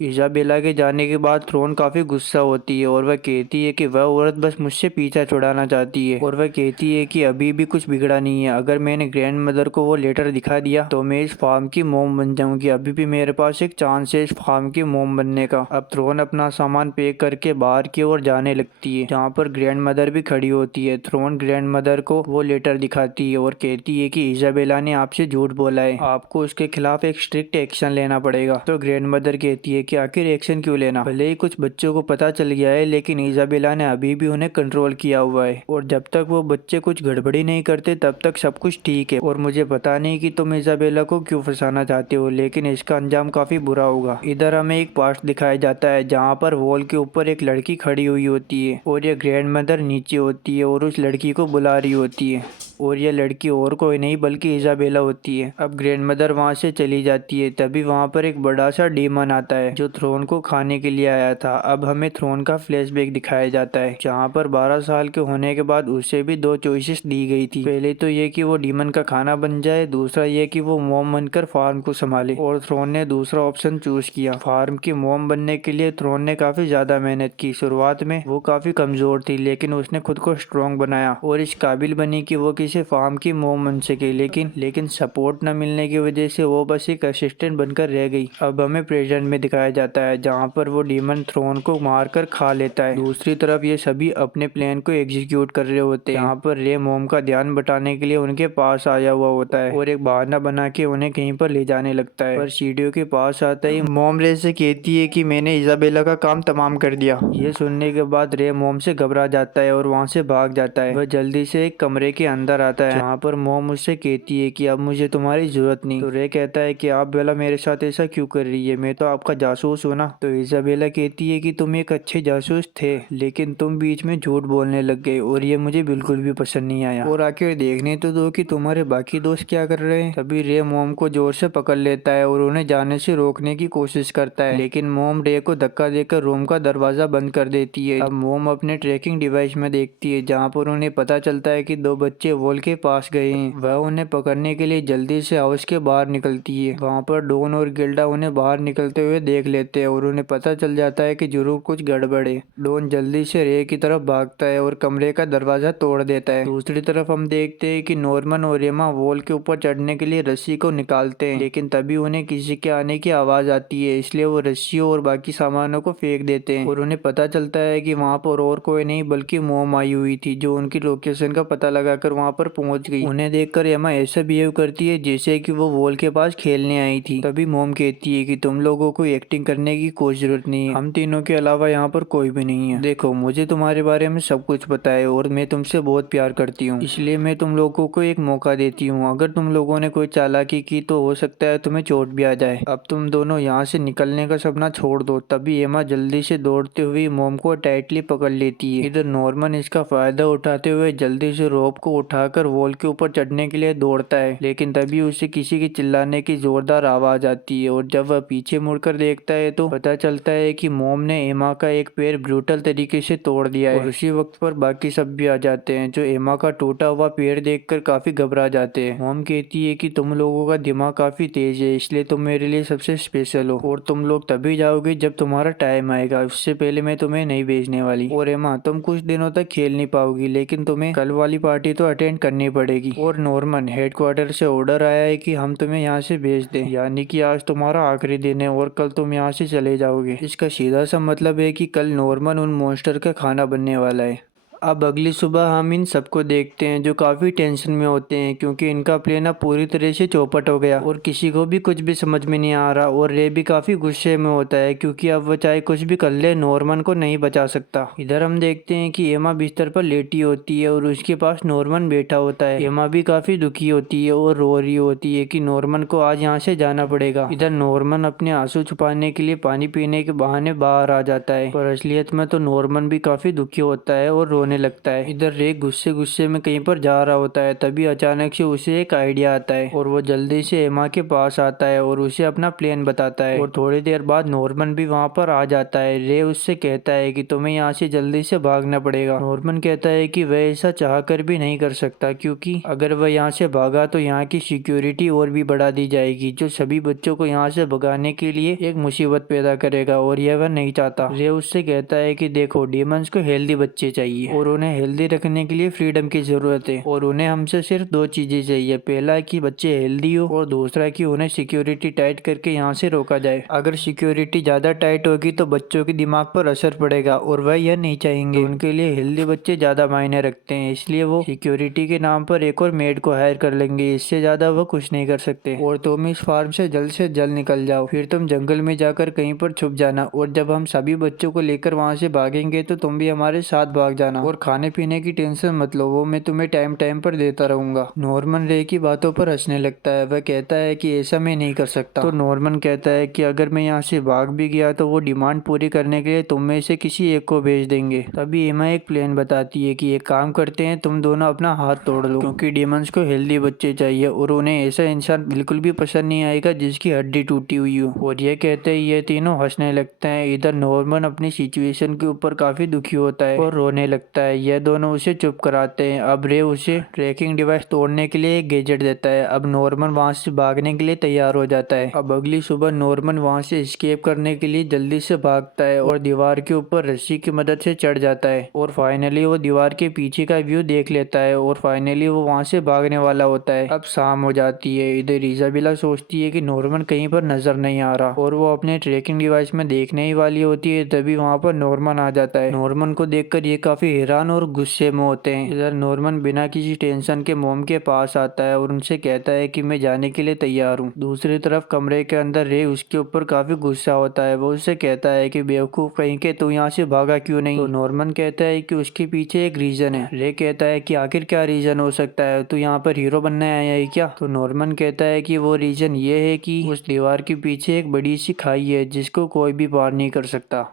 इजाबेला के जाने के बाद थ्रोन काफी गुस्सा होती है और वह कहती है कि वह औरत बस मुझसे पीछा छुड़ाना चाहती है, और वह कहती है कि अभी भी कुछ बिगड़ा नहीं है। अगर मैंने ग्रैंड मदर को वो लेटर दिखा दिया तो मैं इस फार्म की मोम बन जाऊंगी। अभी भी मेरे पास एक चांस है इस फार्म की मोम बनने का। अब थ्रोन अपना सामान पैक करके बाहर की ओर जाने लगती है, जहाँ पर ग्रैंड मदर भी खड़ी होती है। थ्रोन ग्रैंड मदर को वो लेटर दिखाती है और कहती है कि इजाबेला ने आपसे झूठ बोला है, आपको उसके खिलाफ एक स्ट्रिक्ट एक्शन लेना पड़ेगा। तो ग्रैंड मदर कहती है कि आखिर एक्शन क्यों लेना। भले ही कुछ बच्चों को पता चल गया है, लेकिन इजाबेला ने अभी भी उन्हें कंट्रोल किया हुआ है और जब तक वो बच्चे कुछ गड़बड़ी नहीं करते तब तक सब कुछ ठीक है। और मुझे पता नहीं कि तुम इजाबेला को क्यों फंसाना चाहते हो, लेकिन इसका अंजाम काफी बुरा होगा। इधर हमें एक पास्ट दिखाया जाता है जहाँ पर वॉल के ऊपर एक लड़की खड़ी हुई होती है और ये ग्रैंड मदर नीचे होती है और उस लड़की को बुला रही होती है और यह लड़की और कोई नहीं बल्कि इजाबेला होती है। अब ग्रैंड मदर वहाँ से चली जाती है, तभी वहाँ पर एक बड़ा सा डीमन आता है जो थ्रोन को खाने के लिए आया था। अब हमें थ्रोन का फ्लैशबैक दिखाया जाता है जहाँ पर 12 साल के होने के बाद उसे भी दो चॉइसेस दी गई थी। पहले तो ये कि वो डीमन का खाना बन जाए, दूसरा ये कि वो मॉम बनकर फार्म को संभाले, और थ्रोन ने दूसरा ऑप्शन चूज किया। फार्म की मॉम बनने के लिए थ्रोन ने काफी ज्यादा मेहनत की। शुरुआत में वो काफी कमजोर थी, लेकिन उसने खुद को स्ट्रॉन्ग बनाया और इस काबिल बनी कि वो किसी फार्म की मॉम बन सके। लेकिन सपोर्ट न मिलने की वजह से वो बस एक असिस्टेंट बनकर रह गई। अब हमें प्रेजेंट में दिखाया जाता है जहाँ पर वो डीमन थ्रोन को मारकर खा लेता है। दूसरी तरफ ये सभी अपने प्लान को एग्जीक्यूट कर रहे होते हैं। यहाँ पर रे मॉम का ध्यान बटाने के लिए उनके पास आया हुआ होता है और एक बहाना बना के उन्हें कहीं पर ले जाने लगता है। पर सीढ़ियों के पास आता ही मॉम रे से कहती है कि मैंने इजाबेला का काम तमाम कर दिया। ये सुनने के बाद रे मॉम से घबरा जाता है और वहाँ से भाग जाता है। वह जल्दी से एक कमरे के अंदर आता है जहाँ पर मॉम उससे कहती है कि अब मुझे तुम्हारी जरूरत नहीं। तो रे कहता है कि आप बेला मेरे साथ ऐसा क्यों कर रही है, मैं तो आपका जासूस हूँ ना। तो इजाबेला कहती है कि तुम एक अच्छे जासूस थे, लेकिन तुम बीच में झूठ बोलने लग गए और ये मुझे बिल्कुल भी पसंद नहीं आया। और आखिर देखने तो दो कि तुम्हारे बाकी दोस्त क्या कर रहे हैं। तभी रे मॉम को जोर से पकड़ लेता है और उन्हें जाने से रोकने की कोशिश करता है, लेकिन मॉम रे को धक्का देकर रूम का दरवाजा बंद कर देती है। अब मॉम अपने ट्रैकिंग डिवाइस में देखती है जहाँ पर उन्हें पता चलता है कि दो बच्चे वॉल के पास गए हैं। वह उन्हें पकड़ने के लिए जल्दी से हाउस के बाहर निकलती है। वहाँ पर डॉन और गिल्डा उन्हें बाहर निकलते हुए देख लेते हैं और उन्हें पता चल जाता है कि जरूर कुछ गड़बड़ है। डॉन जल्दी से रे की तरफ भागता है और कमरे का दरवाजा तोड़ देता है। दूसरी तरफ हम देखते हैं कि नॉर्मन और एमा वॉल के ऊपर चढ़ने के लिए रस्सी को निकालते हैं, लेकिन तभी उन्हें किसी के आने की आवाज आती है, इसलिए वो रस्सियों और बाकी सामानों को फेंक देते हैं और उन्हें पता चलता है कि वहाँ पर और कोई नहीं बल्कि मॉम आई हुई थी जो उनकी लोकेशन का पता लगाकर वहाँ पर पहुंच गई। उन्हें देखकर एमा ऐसा बिहेव करती है जैसे कि वो वॉल के पास खेलने आई थी। तभी मॉम कहती है कि तुम लोगों को एक्टिंग करने की कोई जरूरत नहीं है, हम तीनों के अलावा यहाँ पर कोई भी नहीं है। देखो, मुझे तुम्हारे बारे में सब कुछ पता है और मैं तुमसे बहुत प्यार करती हूँ, इसलिए मैं तुम लोगों को एक मौका देती हूँ। अगर तुम लोगों ने कोई चालाकी की तो हो सकता है तुम्हें चोट भी आ जाए। अब तुम दोनों यहाँ से निकलने का सपना छोड़ दो। तभी एमा जल्दी से दौड़ते हुए मॉम को टाइटली पकड़ लेती है। इधर नॉर्मन इसका फायदा उठाते हुए जल्दी से रोप को उठाकर वॉल के ऊपर चढ़ने के लिए दौड़ता है, लेकिन तभी उसे किसी के चिल्लाने की जोरदार आवाज आती है और जब वह पीछे मुड़कर देखता है तो पता चलता है कि मॉम ने एमा का एक पैर ब्रूटल तरीके से तोड़ दिया है। और उसी वक्त पर बाकी सब भी आ जाते हैं जो एमा का टूटा हुआ पैर देखकर काफी घबरा जाते हैं। मॉम कहती है कि तुम लोगों का दिमाग काफी तेज है, इसलिए तुम मेरे लिए सबसे स्पेशल हो और तुम लोग तभी जाओगे जब तुम्हारा टाइम आएगा, उससे पहले मैं तुम्हें नहीं भेजने वाली। और एमा, तुम कुछ दिनों तक खेल नहीं पाओगी, लेकिन तुम्हें कल वाली पार्टी तो अटेंड करनी पड़ेगी। और नॉर्मन, हेडक्वार्टर से ऑर्डर आया है कि हम तुम्हें यहाँ से भेज दें, यानी कि आज तुम्हारा आखिरी दिन है और कल तुम यहाँ से चले जाओगे। इसका सीधा सा मतलब है कि कल नॉर्मन उन मॉन्स्टर का खाना बनने वाला है। अब अगली सुबह हम इन सबको देखते हैं जो काफ़ी टेंशन में होते हैं क्योंकि इनका प्लान अब पूरी तरह से चौपट हो गया और किसी को भी कुछ भी समझ में नहीं आ रहा। और रे भी काफ़ी गुस्से में होता है क्योंकि अब वो चाहे कुछ भी कर ले नॉर्मन को नहीं बचा सकता। इधर हम देखते हैं कि एमा बिस्तर पर लेटी होती है और उसके पास नॉर्मन बैठा होता है। एमा भी काफ़ी दुखी होती है और रो रही होती है कि नॉर्मन को आज यहाँ से जाना पड़ेगा। इधर नॉर्मन अपने आंसू छुपाने के लिए पानी पीने के बहाने बाहर आ जाता है, पर असलियत में तो नॉर्मन भी काफ़ी दुखी होता है और रोने लगता है। इधर रे गुस्से गुस्से में कहीं पर जा रहा होता है, तभी अचानक से उसे एक आइडिया आता है और वो जल्दी से एमा के पास आता है और उसे अपना प्लान बताता है। और थोड़ी देर बाद नॉर्मन भी वहाँ पर आ जाता है। रे उससे कहता है कि तुम्हें यहाँ से जल्दी से भागना पड़ेगा। नॉर्मन कहता है कि वह ऐसा चाह कर भी नहीं कर सकता क्योंकि अगर वह यहाँ से भागा तो यहाँ की सिक्योरिटी और भी बढ़ा दी जाएगी जो सभी बच्चों को यहाँ से भगाने के लिए एक मुसीबत पैदा करेगा और यह वह नहीं चाहता। रे उससे कहता है कि देखो, डीमंस को हेल्दी बच्चे चाहिए और उन्हें हेल्दी रखने के लिए फ्रीडम की जरूरत है और उन्हें हमसे सिर्फ दो चीजें चाहिए। पहला है कि बच्चे हेल्दी हो और दूसरा है कि उन्हें सिक्योरिटी टाइट करके यहाँ से रोका जाए। अगर सिक्योरिटी ज्यादा टाइट होगी तो बच्चों के दिमाग पर असर पड़ेगा और वह यह नहीं चाहेंगे। उनके लिए हेल्दी बच्चे ज्यादा मायने रखते हैं, इसलिए वो सिक्योरिटी के नाम पर एक और मेड को हायर कर लेंगे। इससे ज्यादा वो कुछ नहीं कर सकते और तुम इस फार्म से जल्द निकल जाओ। फिर तुम जंगल में जाकर कहीं पर छुप जाना और जब हम सभी बच्चों को लेकर वहाँ से भागेंगे तो तुम भी हमारे साथ भाग जाना और खाने पीने की टेंशन मत लो, वो मैं तुम्हें टाइम टाइम पर देता रहूंगा। नॉर्मन रे की बातों पर हंसने लगता है। वह कहता है कि ऐसा मैं नहीं कर सकता। तो नॉर्मन कहता है कि अगर मैं यहाँ से भाग भी गया तो वो डिमांड पूरी करने के लिए तुम में से किसी एक को भेज देंगे। तभी एमा एक प्लान बताती है कि एक काम करते हैं, तुम दोनों अपना हाथ तोड़ लो, क्योंकि डिमंस को हेल्दी बच्चे चाहिए और उन्हें ऐसा इंसान बिल्कुल भी पसंद नहीं आएगा जिसकी हड्डी टूटी हुई हो। और ये कहते ही ये तीनों हंसने लगते हैं। इधर नॉर्मन अपनी सिचुएशन के ऊपर काफी दुखी होता है और रोने लगता है। यह दोनों उसे चुप कराते हैं। अब रे उसे ट्रैकिंग डिवाइस तोड़ने के लिए एक गैजेट देता है। अब नॉर्मन वहां से भागने के लिए तैयार हो जाता है। अब अगली सुबह नॉर्मन वहां से एस्केप करने के लिए जल्दी से भागता है और दीवार के ऊपर रस्सी की मदद से चढ़ जाता है और फाइनली वो दीवार के पीछे का व्यू देख लेता है और फाइनली वो वहां से भागने वाला होता है। अब शाम हो जाती है। इधर इजाबेला सोचती है कि नॉर्मन कहीं पर नजर नहीं आ रहा और वो अपने ट्रैकिंग डिवाइस में देखने ही वाली होती है, तभी वहां पर नॉर्मन आ जाता है। नॉर्मन को देखकर ये काफी हैरान और गुस्से में होते हैं। इधर नॉर्मन बिना किसी टेंशन के मॉम के पास आता है और उनसे कहता है कि मैं जाने के लिए तैयार हूँ। दूसरी तरफ कमरे के अंदर रे उसके ऊपर काफी गुस्सा होता है। वो उससे कहता है कि बेवकूफ कहीं के तू यहाँ से भागा क्यों नहीं। तो नॉर्मन कहता है कि उसके पीछे एक रीजन है। रे कहता है कि आखिर क्या रीजन हो सकता है, तू यहाँ पर हीरो बनने आया है क्या। तो नॉर्मन कहता है कि वो रीजन ये है कि उस दीवार के पीछे एक बड़ी सी खाई है जिसको कोई भी पार नहीं कर सकता।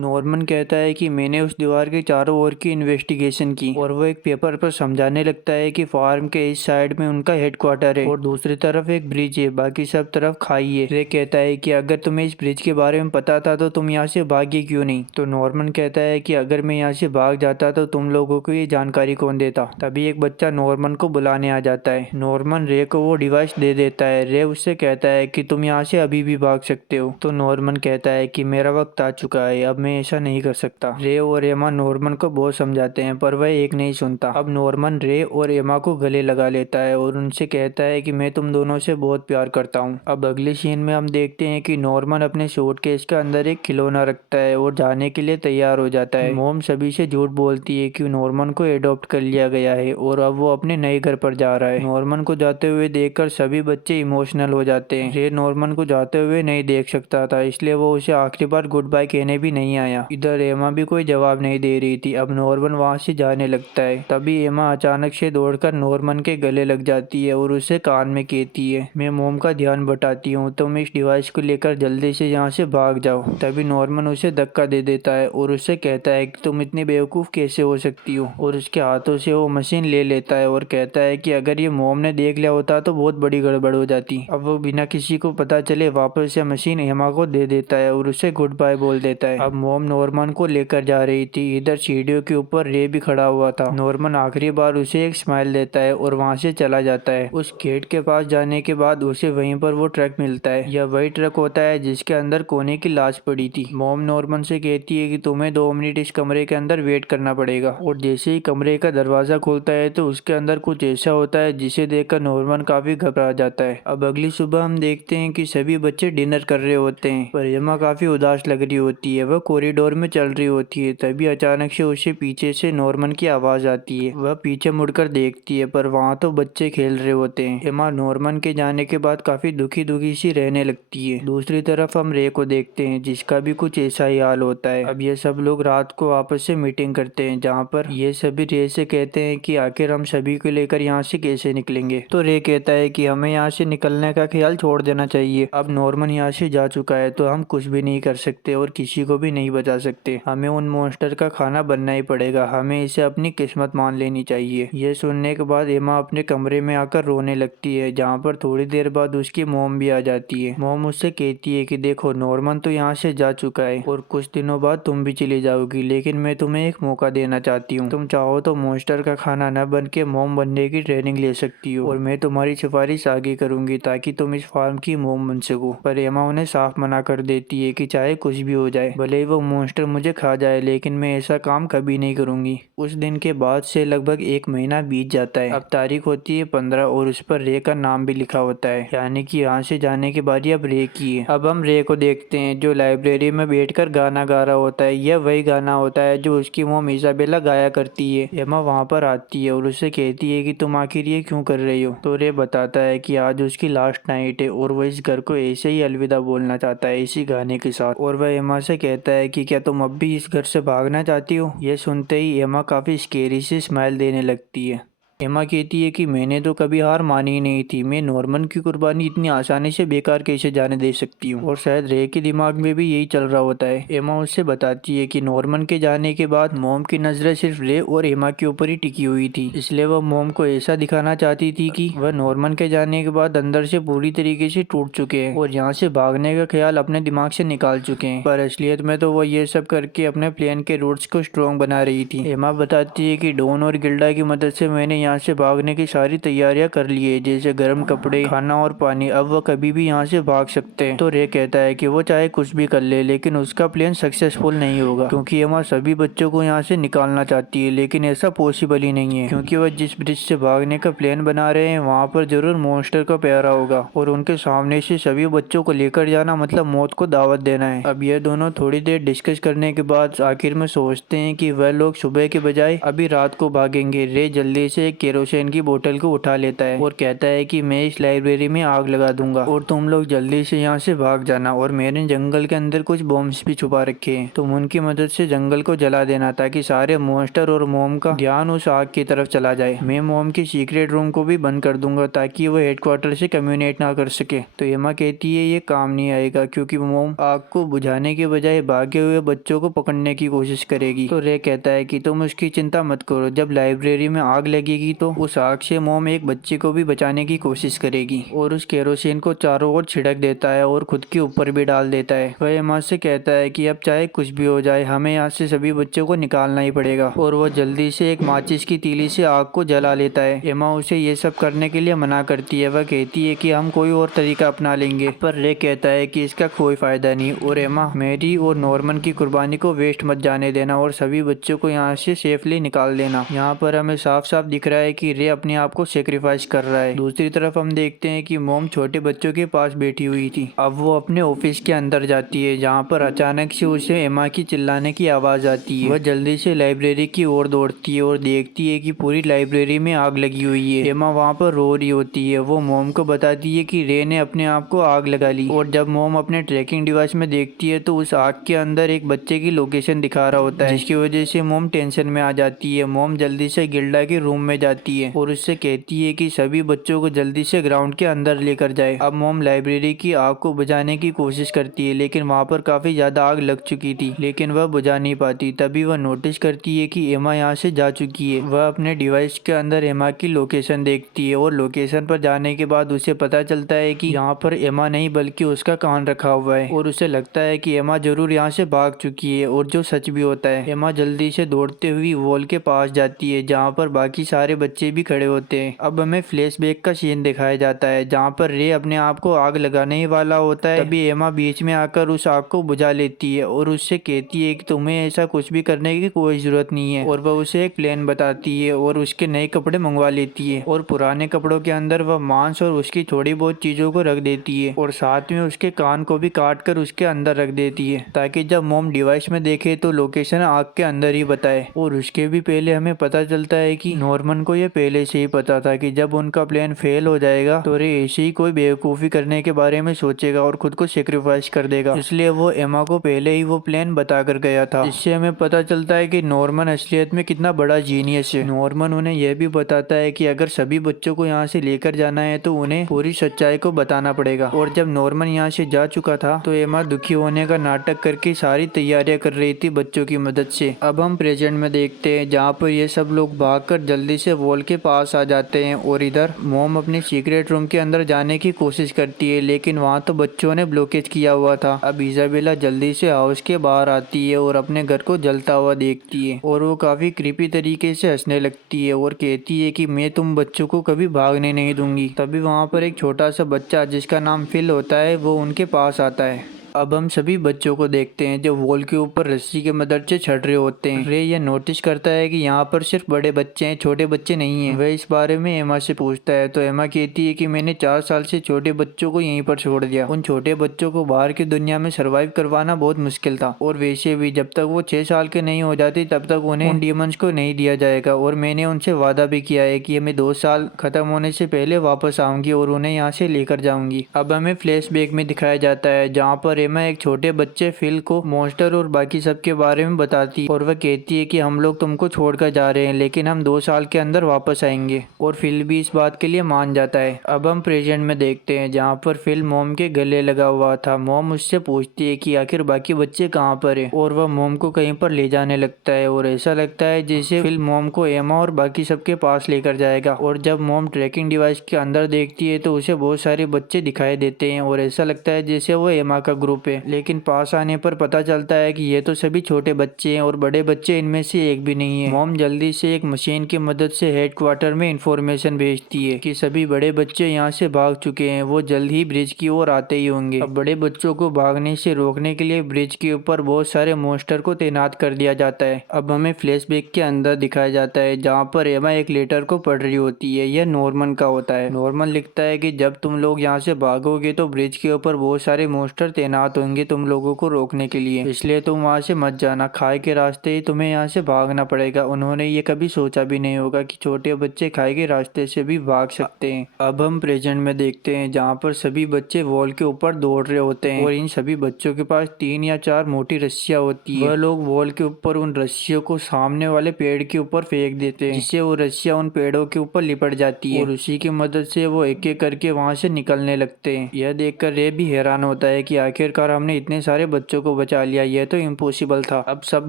नॉर्मन कहता है कि मैंने उस दीवार के चारों ओर की इन्वेस्टिगेशन की और वो एक पेपर पर समझाने लगता है कि फार्म के इस साइड में उनका हेडक्वार्टर है और दूसरी तरफ एक ब्रिज है, बाकी सब तरफ खाई है। रे कहता है कि अगर तुम्हें इस ब्रिज के बारे में पता था तो तुम यहाँ से भागे क्यों नहीं। तो नॉर्मन कहता है कि अगर मैं यहाँ से भाग जाता तो तुम लोगों को ये जानकारी कौन देता। तभी एक बच्चा नॉर्मन को बुलाने आ जाता है। नॉर्मन रे को वो डिवाइस दे देता है। रे उससे कहता है कि तुम यहाँ से अभी भी भाग सकते हो। तो नॉर्मन कहता है कि मेरा वक्त आ चुका है, अब मैं ऐसा नहीं कर सकता। रे और एमा नॉर्मन को बहुत समझाते हैं पर वह एक नहीं सुनता। अब नॉर्मन रे और एमा को गले लगा लेता है और उनसे कहता है कि मैं तुम दोनों से बहुत प्यार करता हूँ। अब अगले सीन में हम देखते हैं कि नॉर्मन अपने सूटकेस के अंदर एक खिलौना रखता है और जाने के लिए तैयार हो जाता है। मॉम सभी से झूठ बोलती है कि नॉर्मन को एडॉप्ट कर लिया गया है और अब वो अपने नए घर पर जा रहा है। नॉर्मन को जाते हुए देखकर सभी बच्चे इमोशनल हो जाते हैं। रे नॉर्मन को जाते हुए नहीं देख सकता था, इसलिए वो उसे आखिरी बार गुड बाय कहने भी नहीं आया। इधर एमा भी कोई जवाब नहीं दे रही थी। अब नॉर्मन वहां से जाने लगता है। तभी एमा अचानक से दौड़कर नॉर्मन के गले लग जाती है और उसे कान में कहती है, मैं मॉम का ध्यान बटाती हूँ, तुम इस डिवाइस को लेकर जल्दी से यहाँ से भाग जाओ। तभी नॉर्मन उसे धक्का दे देता है और उससे कहता है कि तुम इतनी बेवकूफ कैसे हो सकती हो, और उसके हाथों से वो मशीन ले लेता है और कहता है कि अगर ये मॉम ने देख लिया होता तो बहुत बड़ी गड़बड़ हो जाती। अब वो बिना किसी को पता चले वापस से मशीन एमा को दे देता है और उसे गुड बाय बोल देता है। अब मॉम नॉर्मन को लेकर जा रही थी। इधर सीढ़ियों के ऊपर रे भी खड़ा हुआ था। नॉर्मन आखिरी बार उसे एक स्माइल देता है और वहां से चला जाता है। उस गेट के पास जाने के बाद उसे वहीं पर वो ट्रक मिलता है। यह वही ट्रक होता है जिसके अंदर कोने की लाश पड़ी थी। मॉम नॉर्मन से कहती है कि तुम्हें 2 मिनट इस कमरे के अंदर वेट करना पड़ेगा, और जैसे ही कमरे का दरवाजा खुलता है तो उसके अंदर कुछ ऐसा होता है जिसे देखकर नॉर्मन काफी घबरा जाता है। अब अगली सुबह हम देखते हैं कि सभी बच्चे डिनर कर रहे होते हैं पर एमा काफी उदास लग रही होती है। वह कॉरिडोर में चल रही होती है। तभी अचानक से उसे पीछे से नॉर्मन की आवाज आती है। वह पीछे मुड़कर देखती है पर वहाँ तो बच्चे खेल रहे होते हैं। एमा नॉर्मन के जाने के बाद काफी दुखी दुखी सी रहने लगती है। दूसरी तरफ हम रे को देखते हैं जिसका भी कुछ ऐसा ही हाल होता है। अब ये सब लोग रात को आपस से मीटिंग करते हैं जहाँ पर ये सभी रे से कहते हैं कि आखिर हम सभी को लेकर यहाँ से कैसे निकलेंगे। तो रे कहता है कि हमें यहाँ से निकलने का ख्याल छोड़ देना चाहिए। अब नॉर्मन यहाँ से जा चुका है तो हम कुछ भी नहीं कर सकते और किसी को भी नहीं बचा सकते। हमें उन मॉन्स्टर का खाना बनना ही पड़ेगा। हमें इसे अपनी किस्मत मान लेनी चाहिए। ये सुनने के बाद एमा अपने कमरे में आकर रोने लगती है, जहाँ पर थोड़ी देर बाद उसकी मॉम भी आ जाती है। मॉम उससे कहती है कि देखो नॉर्मन तो यहाँ से जा चुका है और कुछ दिनों बाद तुम भी चली जाओगी, लेकिन मैं तुम्हें एक मौका देना चाहती हूँ। तुम चाहो तो मॉन्स्टर का खाना न बन के मॉम बनने की ट्रेनिंग ले सकती हो और मैं तुम्हारी सिफारिश आगे करूंगी ताकि तुम इस फार्म की मॉम बन सको। पर एमा उन्हें साफ मना कर देती है कि चाहे कुछ भी हो जाए, भले ही वो मॉन्स्टर मुझे खा जाए, लेकिन मैं ऐसा काम कभी नहीं करूंगी। उस दिन के बाद से लगभग 1 महीना बीत जाता है। अब तारीख होती है 15 और उस पर रे का नाम भी लिखा होता है, यानी कि यहाँ से जाने की बारी अब रे की है। अब हम रे को देखते हैं जो लाइब्रेरी में बैठकर गाना गा रहा होता है। यह वही गाना होता है जो उसकी मोम इजाबेला गाया करती है। एमा वहाँ पर आती है और उससे कहती है कि तुम आखिर ये क्यों कर रही हो। तो रे बताता है कि आज उसकी लास्ट नाइट है और वह इस घर को ऐसे ही अलविदा बोलना चाहता है इसी गाने के साथ। और वह एमा से कहता है कि क्या तुम अब भी इस घर से भागना चाहती हो। यह सुनते ही एमा काफी स्केरी से स्माइल देने लगती है। एमा कहती है कि मैंने तो कभी हार मानी ही नहीं थी, मैं नॉर्मन की कुर्बानी इतनी आसानी से बेकार कैसे जाने दे सकती हूँ। और शायद रे के दिमाग में भी यही चल रहा होता है। एमा उससे बताती है कि नॉर्मन के जाने के बाद मॉम की नजरें सिर्फ रे और एमा के ऊपर ही टिकी हुई थी, इसलिए वह मॉम को ऐसा दिखाना चाहती थी कि वह नॉर्मन के जाने के बाद अंदर से पूरी तरीके से टूट चुके हैं और यहाँ से भागने का ख्याल अपने दिमाग से निकाल चुके हैं। पर असलियत में तो वह ये सब करके अपने प्लान के रूट्स को स्ट्रॉन्ग बना रही थी। एमा बताती है कि डॉन और गिल्डा की मदद से मैंने यहाँ से भागने की सारी तैयारियां कर ली है, जैसे गर्म कपड़े, खाना और पानी। अब वह कभी भी यहाँ से भाग सकते हैं। तो रे कहता है कि वो चाहे कुछ भी कर ले, लेकिन उसका प्लान सक्सेसफुल नहीं होगा, क्योंकि एमा सभी बच्चों को यहाँ से निकालना चाहती है, लेकिन ऐसा पॉसिबल ही नहीं है, क्योंकि वह जिस ब्रिज से भागने का प्लान बना रहे हैं वहाँ पर जरूर मॉन्स्टर का प्यारा होगा और उनके सामने से सभी बच्चों को लेकर जाना मतलब मौत को दावत देना है। अब ये दोनों थोड़ी देर डिस्कस करने के बाद आखिर में सोचते हैं कि वह लोग सुबह के बजाय अभी रात को भागेंगे। रे जल्दी से एक केरोसिन की बोतल को उठा लेता है और कहता है कि मैं इस लाइब्रेरी में आग लगा दूंगा और तुम लोग जल्दी से यहाँ से भाग जाना, और मैंने जंगल के अंदर कुछ बॉम्ब्स भी छुपा रखे हैं, तुम उनकी मदद से जंगल को जला देना ताकि सारे मॉन्स्टर और मोम का ध्यान उस आग की तरफ चला जाए। मैं मोम की सीक्रेट रूम को भी बंद कर दूंगा ताकि वो हेडक्वार्टर से कम्युनिकेट ना कर सके। तो एमा कहती है ये काम नहीं आएगा, क्योंकि मोम आग को बुझाने के बजाय भागे हुए बच्चों को पकड़ने की कोशिश करेगी। तो रे कहता है कि तुम उसकी चिंता मत करो, जब लाइब्रेरी में आग लगेगी तो उस आग से मोम एक बच्चे को भी बचाने की कोशिश करेगी। और उस केरोसिन को चारों ओर छिड़क देता है और खुद के ऊपर भी डाल देता है। वह एमा से कहता है कि अब चाहे कुछ भी हो जाए हमें यहाँ से सभी बच्चों को निकालना ही पड़ेगा, और वो जल्दी से एक माचिस की तीली से आग को जला लेता है। एमा उसे ये सब करने के लिए मना करती है। वह कहती है कि हम कोई और तरीका अपना लेंगे, पर रे कहता है कि इसका कोई फायदा नहीं, और एमा मेरी और नॉर्मन की कुर्बानी को वेस्ट मत जाने देना और सभी बच्चों को यहाँ से सेफली निकाल देना। यहाँ पर हमें साफ साफ दिख रहा है कि रे अपने आप को सेक्रीफाइस कर रहा है। दूसरी तरफ हम देखते हैं कि मोम छोटे बच्चों के पास बैठी हुई थी। अब वो अपने ऑफिस के अंदर जाती है, जहाँ पर अचानक से उसे एमा की चिल्लाने की आवाज आती है। वह जल्दी से लाइब्रेरी की ओर दौड़ती है और देखती है कि पूरी लाइब्रेरी में आग लगी हुई है। एमा वहाँ पर रो रही होती है। वो मोम को बताती है कि रे ने अपने आप को आग लगा ली, और जब मोम अपने ट्रैकिंग डिवाइस में देखती है तो उस आग के अंदर एक बच्चे की लोकेशन दिखा रहा होता है, जिसकी वजह से मोम टेंशन में आ जाती है। मोम जल्दी से गिल्डा के रूम में जाती है और उससे कहती है कि सभी बच्चों को जल्दी से ग्राउंड के अंदर लेकर जाए। अब मोम लाइब्रेरी की आग को बुझाने की कोशिश करती है, लेकिन वहाँ पर काफी ज्यादा आग लग चुकी थी, लेकिन वह बुझा नहीं पाती। तभी वह नोटिस करती है कि एमा यहाँ से जा चुकी है। वह अपने डिवाइस के अंदर एमा की लोकेशन देखती है और लोकेशन पर जाने के बाद उसे पता चलता है कि यहाँ पर एमा नहीं बल्कि उसका कान रखा हुआ है, और उसे लगता है कि एमा जरूर यहाँ से भाग चुकी है, और जो सच भी होता है। एमा जल्दी से दौड़ते हुई वॉल के पास जाती है, जहाँ पर बाकी सारे बच्चे भी खड़े होते हैं। अब हमें फ्लैशबैक का सीन दिखाया जाता है, जहाँ पर रे अपने आप को आग लगाने ही वाला होता है। तभी एमा बीच में आकर उस आग को बुझा लेती है और उससे कहती है कि तुम्हें ऐसा कुछ भी करने की कोई जरूरत नहीं है, और वह उसे एक प्लान बताती है और उसके नए कपड़े मंगवा लेती है, और पुराने कपड़ों के अंदर वह मांस और उसकी थोड़ी बहुत चीजों को रख देती है, और साथ में उसके कान को भी काट कर उसके अंदर रख देती है, ताकि जब मोम डिवाइस में देखे तो लोकेशन आग के अंदर ही बताए। और उसके भी पहले हमें पता चलता है कि नॉर्मन को यह पहले से ही पता था कि जब उनका प्लान फेल हो जाएगा तो रे ऐसे ही कोई बेवकूफी करने के बारे में सोचेगा और खुद को सेक्रीफाइस कर देगा, इसलिए वो एमा को पहले ही वो प्लान बता कर गया था। इससे हमें पता चलता है कि नॉर्मन असलियत में कितना बड़ा जीनियस है। नॉर्मन उन्हें यह भी बताता है कि अगर सभी बच्चों को यहाँ से लेकर जाना है तो उन्हें पूरी सच्चाई को बताना पड़ेगा। और जब नॉर्मन यहाँ से जा चुका था तो एमा दुखी होने का नाटक करके सारी तैयारियां कर रही थी बच्चों की मदद से। अब हम प्रेजेंट में देखते हैं, जहाँ पर ये सब लोग भागकर जल्दी से वॉल के पास आ जाते हैं, और इधर मोम अपने सीक्रेट रूम के अंदर जाने की कोशिश करती है, लेकिन वहाँ तो बच्चों ने ब्लॉकेज किया हुआ था। अब इजाबेला जल्दी से हाउस के बाहर आती है और अपने घर को जलता हुआ देखती है, और वो काफी क्रीपी तरीके से हंसने लगती है और कहती है कि मैं तुम बच्चों को कभी भागने नहीं दूंगी। तभी वहाँ पर एक छोटा सा बच्चा जिसका नाम फिल होता है वो उनके पास आता है। अब हम सभी बच्चों को देखते हैं जो वॉल के ऊपर रस्सी की मदद से चढ़ रहे होते हैं। रे यह नोटिस करता है कि यहाँ पर सिर्फ बड़े बच्चे हैं, छोटे बच्चे नहीं हैं। वह इस बारे में एमा से पूछता है तो एमा कहती है कि मैंने 4 साल से छोटे बच्चों को यहीं पर छोड़ दिया। उन छोटे बच्चों को बाहर की दुनिया में सर्वाइव करवाना बहुत मुश्किल था, और वैसे भी जब तक वो 6 साल के नहीं हो जाते तब तक उन्हें उन डीमंस को नहीं दिया जाएगा। और मैंने उनसे वादा भी किया है कि मैं 2 साल खत्म होने से पहले वापस आऊंगी और उन्हें यहाँ से लेकर जाऊंगी। अब हमें फ्लैशबैक में दिखाया जाता है जहाँ पर एमा एक छोटे बच्चे फिल को मॉन्स्टर और बाकी सब के बारे में बताती है, और वह कहती है कि हम लोग तुमको छोड़कर जा रहे हैं लेकिन हम 2 साल के अंदर वापस आएंगे, और फिल भी इस बात के लिए मान जाता है। अब हम प्रेजेंट में देखते हैं जहाँ पर फिल मॉम के गले लगा हुआ था। मॉम उससे पूछती है कि आखिर बाकी बच्चे कहाँ पर हैं, और वह मॉम को कहीं पर ले जाने लगता है, और ऐसा लगता है जैसे फिल मॉम को एमा और बाकी सबके पास लेकर जाएगा। और जब मॉम ट्रैकिंग डिवाइस के अंदर देखती है तो उसे बहुत सारे बच्चे दिखाई देते हैं, और ऐसा लगता है जैसे वो एमा का ग्रुप है। लेकिन पास आने पर पता चलता है कि ये तो सभी छोटे बच्चे हैं और बड़े बच्चे इनमें से एक भी नहीं है। मॉम जल्दी से एक मशीन की मदद से हेडक्वार्टर में इंफॉर्मेशन भेजती है कि सभी बड़े बच्चे यहाँ से भाग चुके हैं, वो जल्द ही ब्रिज की ओर आते ही होंगे। अब बड़े बच्चों को भागने से रोकने के लिए ब्रिज के ऊपर बहुत सारे मॉन्स्टर को तैनात कर दिया जाता है। अब हमें फ्लैशबैक के अंदर दिखाया जाता है जहाँ पर एमा एक लेटर को पढ़ रही होती है। यह नॉर्मन का होता है। नॉर्मन लिखता है कि जब तुम लोग यहाँ से भागोगे तो ब्रिज के ऊपर बहुत सारे मॉन्स्टर तैनात होंगे तुम लोगों को रोकने के लिए, इसलिए तुम वहाँ से मत जाना। खाई के रास्ते ही तुम्हें यहाँ से भागना पड़ेगा। उन्होंने ये कभी सोचा भी नहीं होगा कि छोटे बच्चे खाई के रास्ते से भी भाग सकते हैं। अब हम प्रेजेंट में देखते हैं जहाँ पर सभी बच्चे वॉल के ऊपर दौड़ रहे होते हैं, और इन सभी बच्चों के पास 3 या 4 मोटी रस्सियाँ होती है। वह लोग वॉल के ऊपर उन रस्सियों को सामने वाले पेड़ के ऊपर फेंक देते हैं, जिससे वो रस्सियाँ उन पेड़ों के ऊपर लिपट जाती है, और उसी की मदद से वो एक एक करके वहाँ से निकलने लगते हैं। यह देखकर रे भी हैरान होता है कि आखिरकार हमने इतने सारे बच्चों को बचा लिया, यह तो इम्पॉसिबल था। अब सब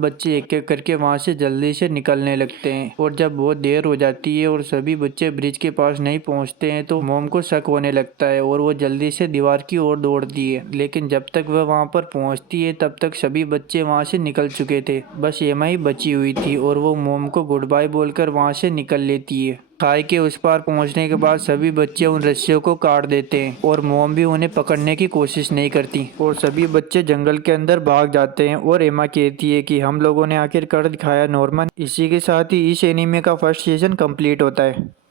बच्चे एक एक करके वहाँ से जल्दी से निकलने लगते हैं, और जब बहुत देर हो जाती है और सभी बच्चे ब्रिज के पास नहीं पहुँचते हैं तो मॉम को शक होने लगता है, और वो जल्दी से दीवार की ओर दौड़ती है। लेकिन जब तक वह वहाँ पर पहुँचती है तब तक सभी बच्चे वहाँ से निकल चुके थे, बस एमा ही बची हुई थी, और वो मॉम को गुड बाय बोलकर वहाँ से निकल लेती है। खाई के उस पार पहुंचने के बाद सभी बच्चे उन रस्सियों को काट देते हैं, और मॉम भी उन्हें पकड़ने की कोशिश नहीं करती, और सभी बच्चे जंगल के अंदर भाग जाते हैं। और एमा कहती है कि हम लोगों ने आखिर कर दिखाया नॉर्मन। इसी के साथ ही इस एनीमे का फर्स्ट सीजन कंप्लीट होता है।